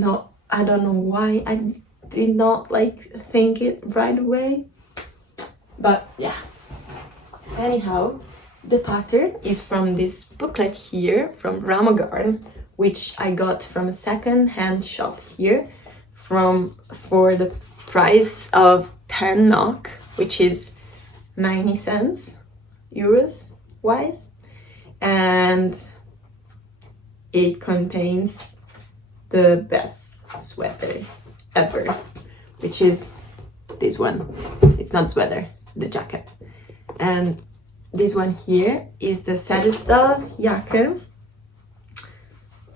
know why I did not like think it right away, but yeah. Anyhow, the pattern is from this booklet here from Rauma Garn, which I got from a second-hand shop here for the price of 10 NOK, which is 90 cents euros wise, and it contains the best sweater ever, which is this one. It's not sweater, the jacket. And this one here is the Isabell jacket,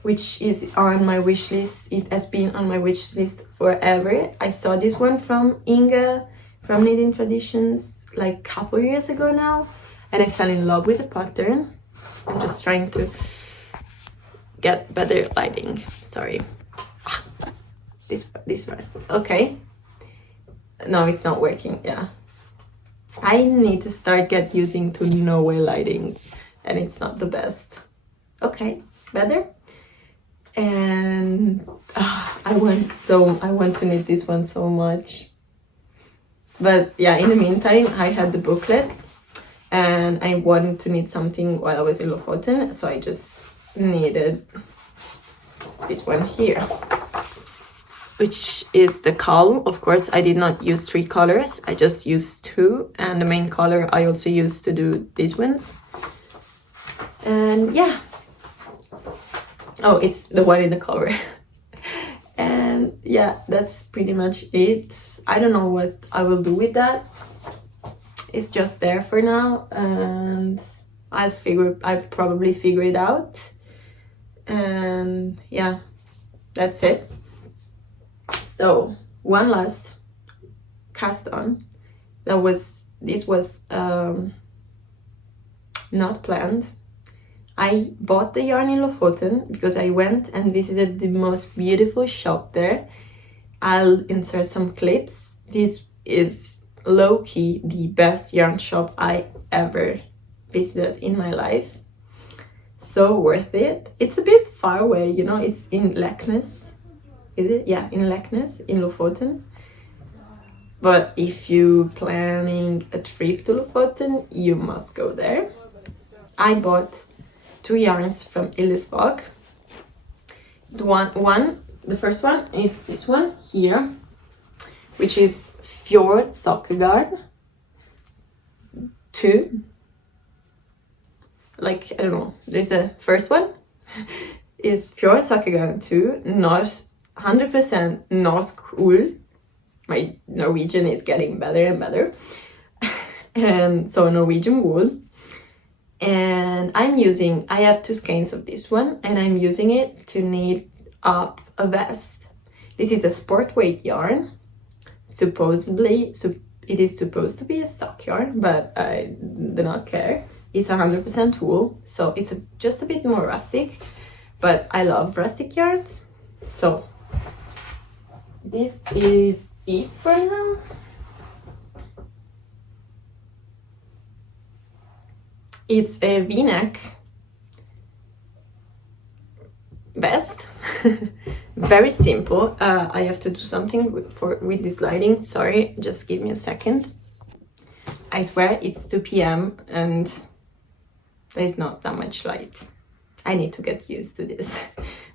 which is on my wish list. It has been on my wish list forever. I saw this one from Ingrid from Knitting Traditions like a couple years ago now, and I fell in love with the pattern. I'm just trying to get better lighting. Sorry. This one. Okay. No, it's not working. Yeah. I need to start using to Norway lighting, and it's not the best. Okay, better. And I want to knit this one so much. But yeah, in the meantime, I had the booklet, and I wanted to knit something while I was in Lofoten, so I just needed this one here, which is the Carl. Of course, I did not use 3 colors. I just used 2, and the main color I also used to do these ones. And yeah. Oh, it's the one in the cover. And yeah, that's pretty much it. I don't know what I will do with that. It's just there for now, and I'll probably figure it out. And yeah, that's it. So one last cast on. This was not planned. I bought the yarn in Lofoten because I went and visited the most beautiful shop there. I'll insert some clips. This is low-key the best yarn shop I ever visited in my life. So worth it. It's a bit far away, you know, it's in Leknes. Is it? Yeah, in Leknes, in Lofoten. But if you're planning a trip to Lofoten, you must go there. I bought 2 yarns from Hillesvåg. The first one is this one here, which is Fjord sock garn. 2. Like, I don't know, there's a first one is Fjord sock garn 2, 100% norsk wool. My Norwegian is getting better and better. And so Norwegian wool. And I have 2 skeins of this one, and I'm using it to knit up a vest. This is a sport weight yarn. Supposedly, it is supposed to be a sock yarn, but I do not care. It's 100% wool, so it's just a bit more rustic, but I love rustic yarns. So this is it for now. It's a v-neck vest. Very simple. I have to do something with this lighting. Sorry, just give me a second. I swear it's 2 p.m. and there's not that much light. I need to get used to this.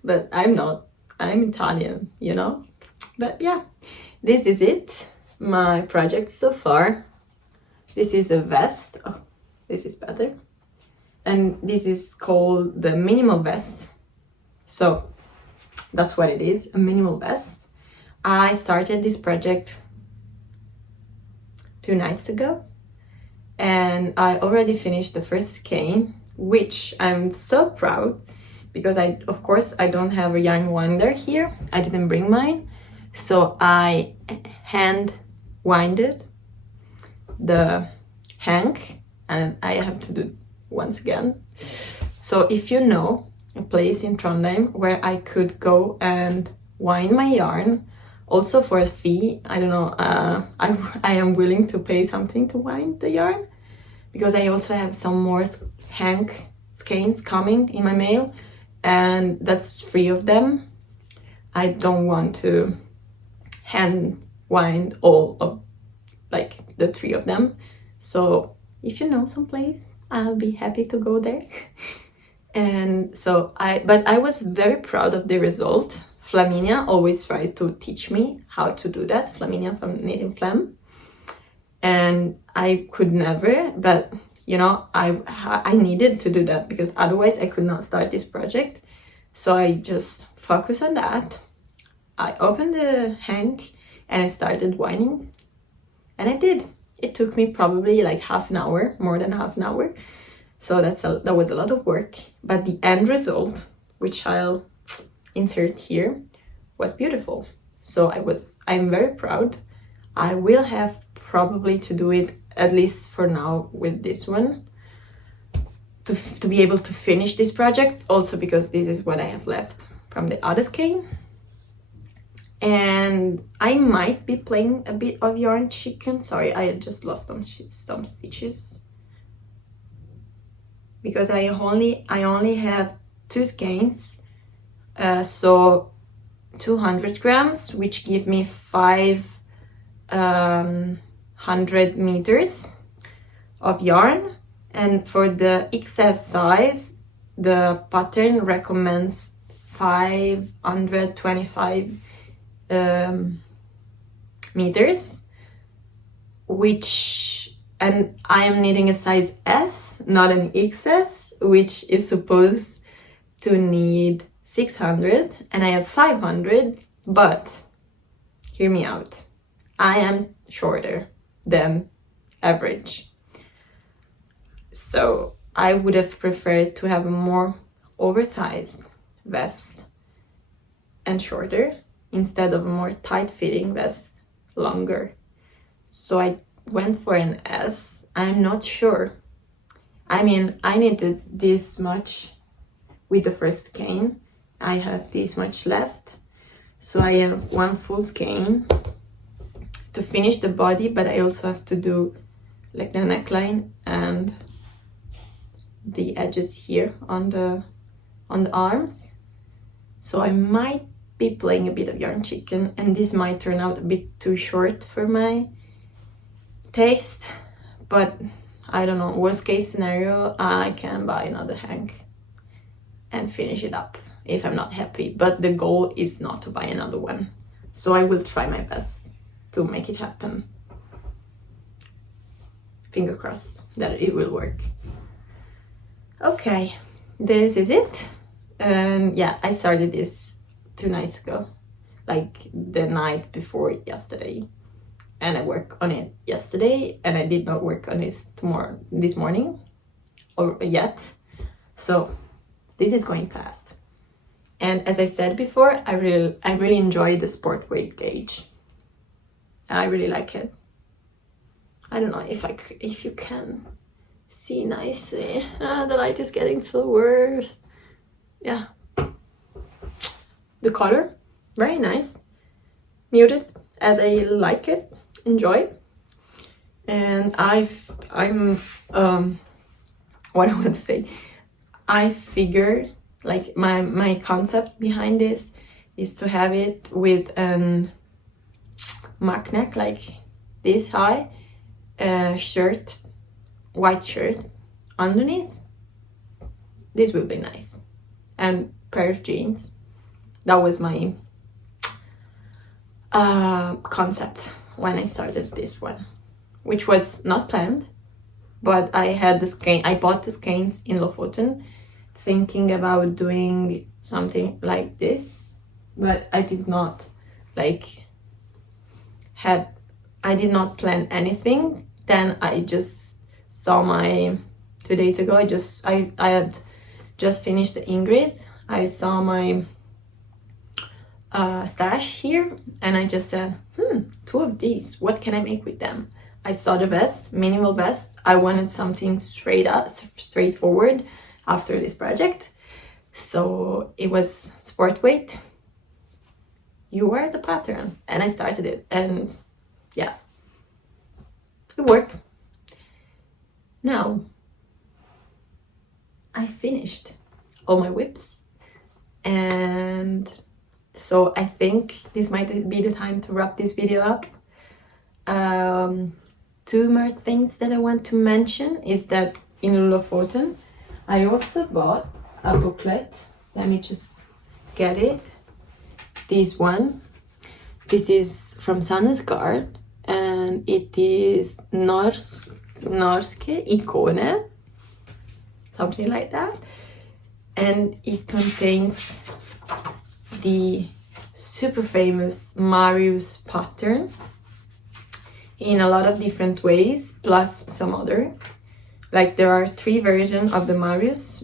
But I'm not. I'm Italian, you know? But yeah, this is it. My project so far. This is a vest. Oh, this is better. And this is called the minimal vest. So that's what it is, a minimal vest. I started this project 2 nights ago, and I already finished the first skein, which I'm so proud because of course I don't have a yarn winder here. I didn't bring mine, so I hand winded the hank, and I have to do once again. So if you know a place in Trondheim where I could go and wind my yarn, also for a fee, I don't know, I am willing to pay something to wind the yarn, because I also have some more hank skeins coming in my mail, and that's 3 of them. I don't want to hand wind all of like the 3 of them. So if you know some place, I'll be happy to go there. And so but I was very proud of the result. Flaminia always tried to teach me how to do that. Flaminia from Knitting Flam. And I could never, but you know, I needed to do that because otherwise I could not start this project. So I just focused on that. I opened the hank and I started winding, and I did. It took me probably like half an hour, more than half an hour. So that was a lot of work, but the end result, which I'll insert here, was beautiful. So I'm very proud. I will have probably to do it, at least for now, with this one, to be able to finish this project, also because this is what I have left from the other skein. And I might be playing a bit of yarn chicken. Sorry, I just lost some stitches, because I only have 2 skeins, so 200 grams, which give me 500 meters of yarn. And for the XS size, the pattern recommends 525 meters, and I am knitting a size S, not an XS, which is supposed to need 600, and I have 500, but hear me out. I am shorter than average. So I would have preferred to have a more oversized vest and shorter, instead of a more tight-fitting vest, longer. So I went for an S. I'm not sure. I mean, I needed this much with the first skein. I have this much left. So I have 1 full skein to finish the body, but I also have to do like the neckline and the edges here on the arms. So I might be playing a bit of yarn chicken, and this might turn out a bit too short for my taste, but I don't know. Worst case scenario, I can buy another hank and finish it up if I'm not happy, but the goal is not to buy another one, so I will try my best to make it happen. Finger crossed that it will work. Okay, this is it. And yeah, I started this 2 nights ago, like the night before yesterday, and I worked on it yesterday, and I did not work on this morning or yet. So this is going fast. And as I said before, I really enjoy the sport weight gauge. I really like it. I don't know if you can see nicely. The light is getting so worse. Yeah. The color, very nice. Muted, as I like it. Enjoy. And I'm what I want to say. I figure, like, my concept behind this is to have it with an mock neck, like this high, shirt, white shirt underneath. This will be nice. And pair of jeans. That was my concept when I started this one, which was not planned, but I had the skein. I bought the skeins in Lofoten, thinking about doing something like this, but I did not I did not plan anything. Then I just saw 2 days ago. I had just finished the Ingrid. I saw my stash here, and I just said, 2 of these, what can I make with them? I saw the vest, minimal vest. I wanted something straightforward after this project, so it was sport weight. You wear the pattern, and I started it, and yeah, it worked. Now I finished all my whips, and so I think this might be the time to wrap this video up. 2 more things that I want to mention is that in Lofoten I also bought a booklet. Let me just get it. This one. This is from Sandnes Garn, and it is norske ikoner, something like that. And it contains the super famous Marius pattern in a lot of different ways, plus some other. Like, there are 3 versions of the Marius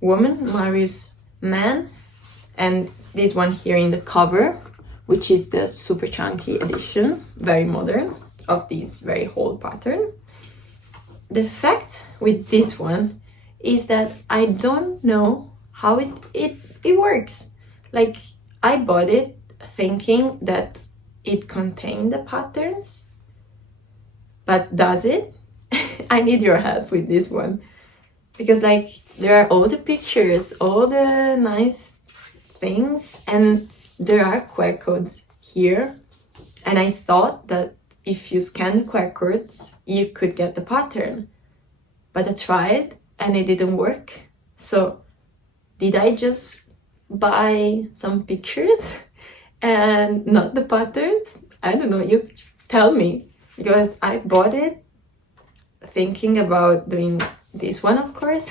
woman, Marius man, and this one here in the cover, which is the super chunky edition, very modern, of this very old pattern. The fact with this one is that I don't know how it works. Like, I bought it thinking that it contained the patterns, but does it? I need your help with this one, because like, there are all the pictures, all the nice things, and there are QR codes here, and I thought that if you scan the QR codes you could get the pattern, but I tried and it didn't work. So did I just buy some pictures and not the patterns? I don't know, you tell me, because I bought it thinking about doing this one, of course,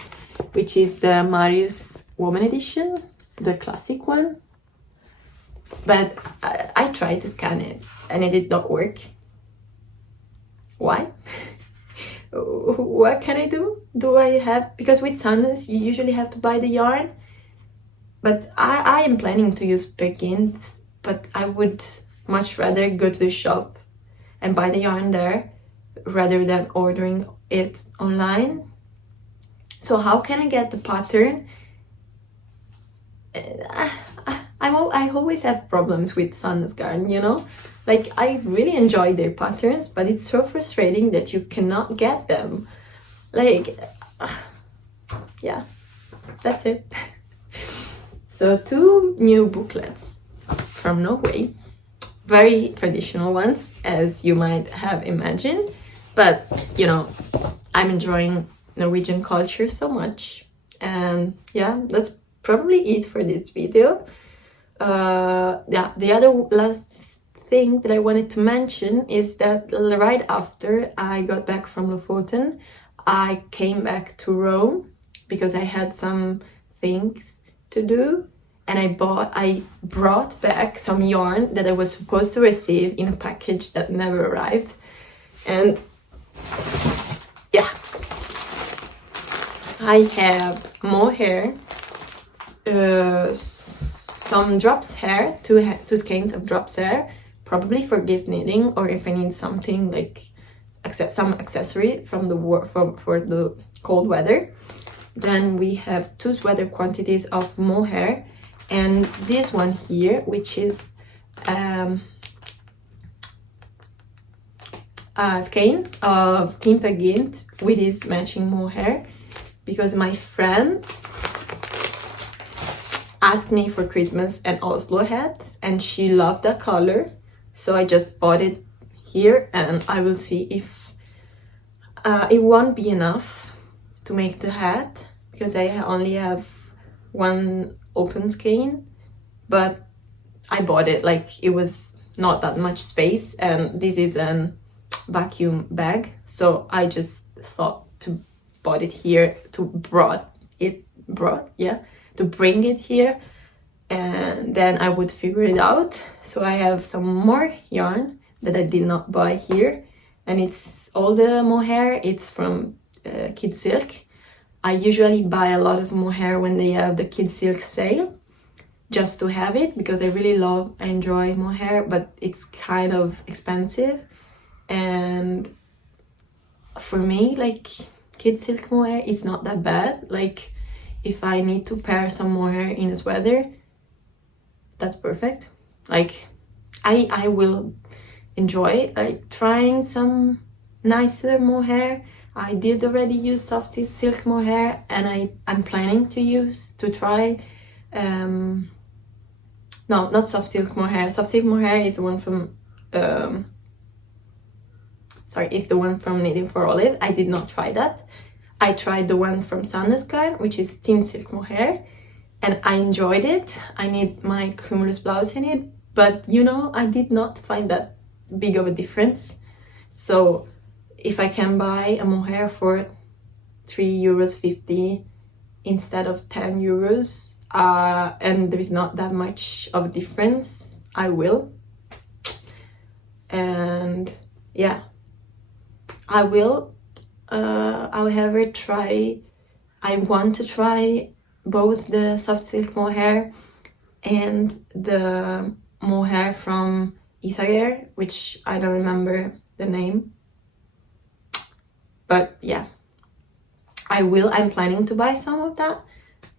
which is the Marius Woman edition, the classic one. But I tried to scan it and it did not work. Why? What can I do? Do I have, because with Sandnes you usually have to buy the yarn, but I am planning to use Begins, but I would much rather go to the shop and buy the yarn there rather than ordering it online. So how can I get the pattern? I always have problems with Sandnes Garn, you know? Like, I really enjoy their patterns, but it's so frustrating that you cannot get them. Like, yeah, that's it. So 2 new booklets from Norway. Very traditional ones, as you might have imagined. But, you know, I'm enjoying Norwegian culture so much. And yeah, that's probably it for this video. Yeah, the other last thing that I wanted to mention is that right after I got back from Lofoten, I came back to Rome because I had some things to do, and I brought back some yarn that I was supposed to receive in a package that never arrived. And yeah, I have mohair, some drops hair, two skeins of drops hair, probably for gift knitting, or if I need something like some accessory from for the cold weather. Then we have 2 sweater quantities of mohair, and this one here, which is a skein of Team Pegint with his matching mohair. because my friend asked me for Christmas an Oslo hat and she loved that color, so I just bought it here, and I will see if it won't be enough to make the hat because I only have one open skein, but I bought it, like it was not that much space, and this is an vacuum bag, so I just thought to bought it here, to bring it here, and then I would figure it out. So I have some more yarn that I did not buy here, and it's all the mohair. It's from Kid Silk. I usually buy a lot of mohair when they have the Kid Silk sale, just to have it, because I really enjoy mohair, but it's kind of expensive. And for me, like Kid Silk mohair, it's not that bad. Like if I need to pair some mohair in a sweater, that's perfect. Like I will enjoy like trying some nicer mohair. I did already use soft silk mohair, and I'm planning to try no, not soft silk mohair. Soft silk mohair is the one from it's the one from Knitting for Olive. I did not try that. I tried the one from Sandnes Garn, which is thin silk mohair, and I enjoyed it. I need my cumulus blouse in it, but you know, I did not find that big of a difference. So if I can buy a mohair for €3.50 instead of €10, and there is not that much of a difference, I will. And yeah, I will. However, I want to try both the soft silk mohair and the mohair from Isabell, which I don't remember the name. But yeah, I will. I'm planning to buy some of that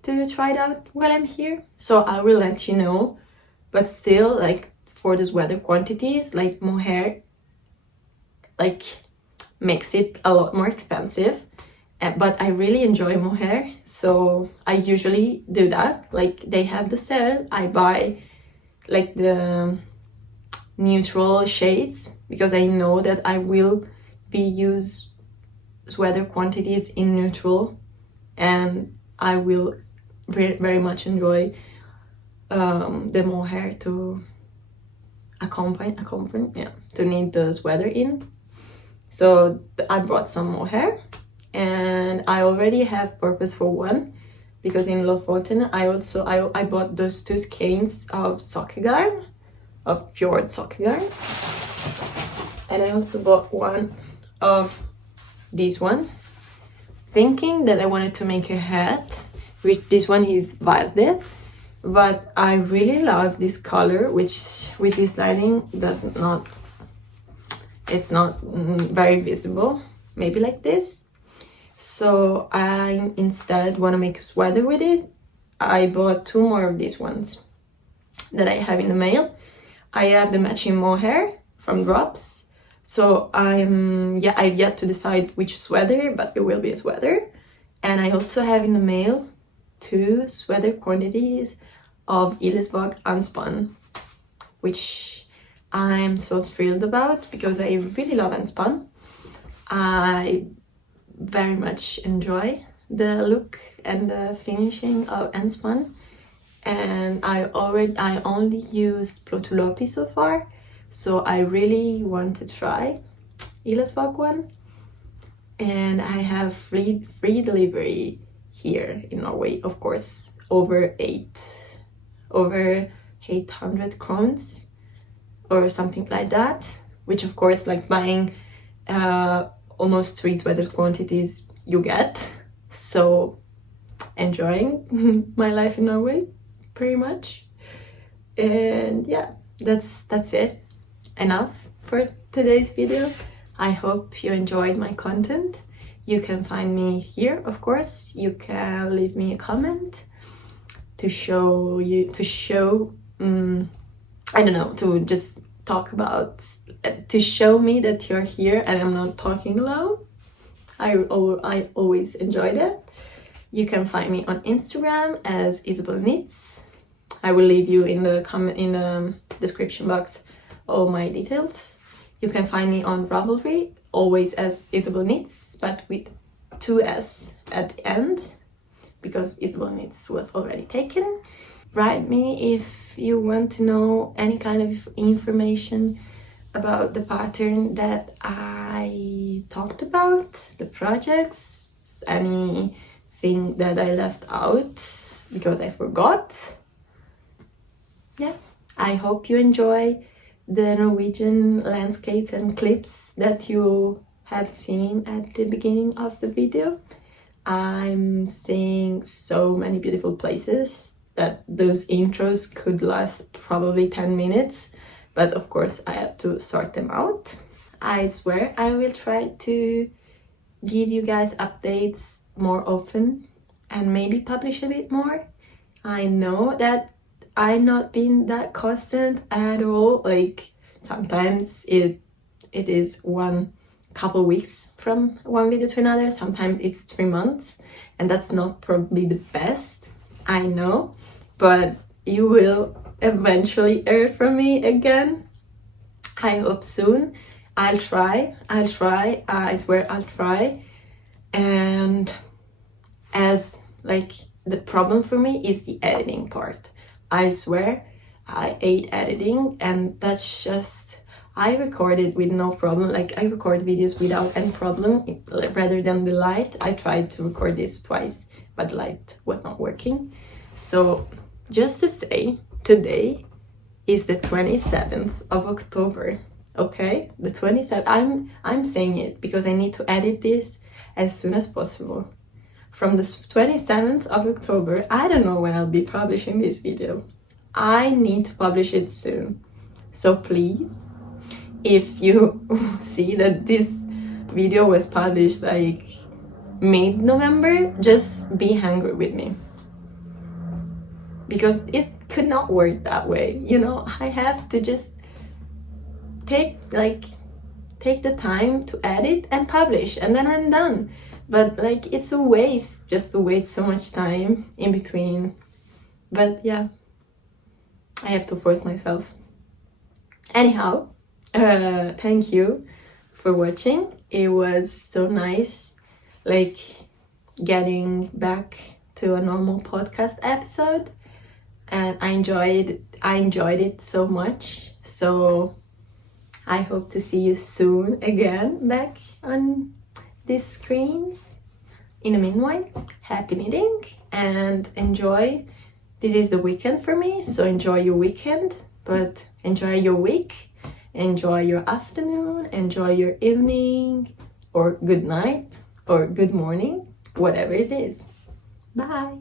to try it out while I'm here. So I will let you know. But still, like for the sweater quantities, like mohair, like makes it a lot more expensive. But I really enjoy mohair, so I usually do that. Like they have the sale, I buy like the neutral shades, because I know that I will use sweater quantities in neutral, and I will very much enjoy the mohair to accompany to knit the sweater in. So I brought some mohair, and I already have purpose for one, because in Lofoten I bought those 2 skeins of Garn, of Fjord Garn, and I also bought one of this one, thinking that I wanted to make a hat, which this one is Verde, but I really love this color, which with this lighting it's not very visible, maybe like this. So I instead want to make a sweater with it. I bought 2 more of these ones that I have in the mail. I have the matching mohair from Drops. So I've yet to decide which sweater, but it will be a sweater. And I also have in the mail 2 sweater quantities of Hillesvåg unspun, which I'm so thrilled about, because I really love unspun. I very much enjoy the look and the finishing of unspun, and I only used Plotulopi so far, so I really want to try Hillesvåg one. And I have free delivery here in Norway, of course, over 800 crowns or something like that, which of course, like buying almost 3 sweater quantities you get. So enjoying my life in Norway pretty much. And yeah, that's it. Enough for today's video. I hope you enjoyed my content. You can find me here, of course. You can leave me a comment to show to just talk about, to show me that you're here and I'm not talking alone. I always enjoy that. You can find me on Instagram as Isabell Knits. I will leave you in the description box all my details. You can find me on Ravelry, always as Isabell Knits, but with 2 S at the end, because Isabell Knits was already taken. Write me if you want to know any kind of information about the pattern that I talked about, the projects, anything that I left out because I forgot. Yeah, I hope you enjoy the Norwegian landscapes and clips that you have seen at the beginning of the video. I'm seeing so many beautiful places that those intros could last probably 10 minutes, but of course I have to sort them out. I swear I will try to give you guys updates more often and maybe publish a bit more. I know that I'm not being that constant at all. Like sometimes it is one couple weeks from one video to another, sometimes it's 3 months, and that's not probably the best, I know, but you will eventually hear from me again. I hope soon. I'll try, I swear I'll try. And as like the problem for me is the editing part. I swear I hate editing, and that's just, I recorded with no problem. Like I record videos without any problem rather than the light. I tried to record this twice, but the light was not working. So just to say, today is the 27th of October. Okay, the 27th. I'm saying it because I need to edit this as soon as possible. From the 27th of October, I don't know when I'll be publishing this video. I need to publish it soon. So please, if you see that this video was published like mid-November, just be angry with me. Because it could not work that way, you know. I have to just take the time to edit and publish, and then I'm done. But like it's a waste just to wait so much time in between. But yeah, I have to force myself. Anyhow, thank you for watching. It was so nice like getting back to a normal podcast episode, and I enjoyed it so much. So I hope to see you soon again back on these screens. In the meanwhile, happy knitting and enjoy. This is the weekend for me, so enjoy your weekend, but enjoy your week, enjoy your afternoon, enjoy your evening, or good night, or good morning, whatever it is. Bye!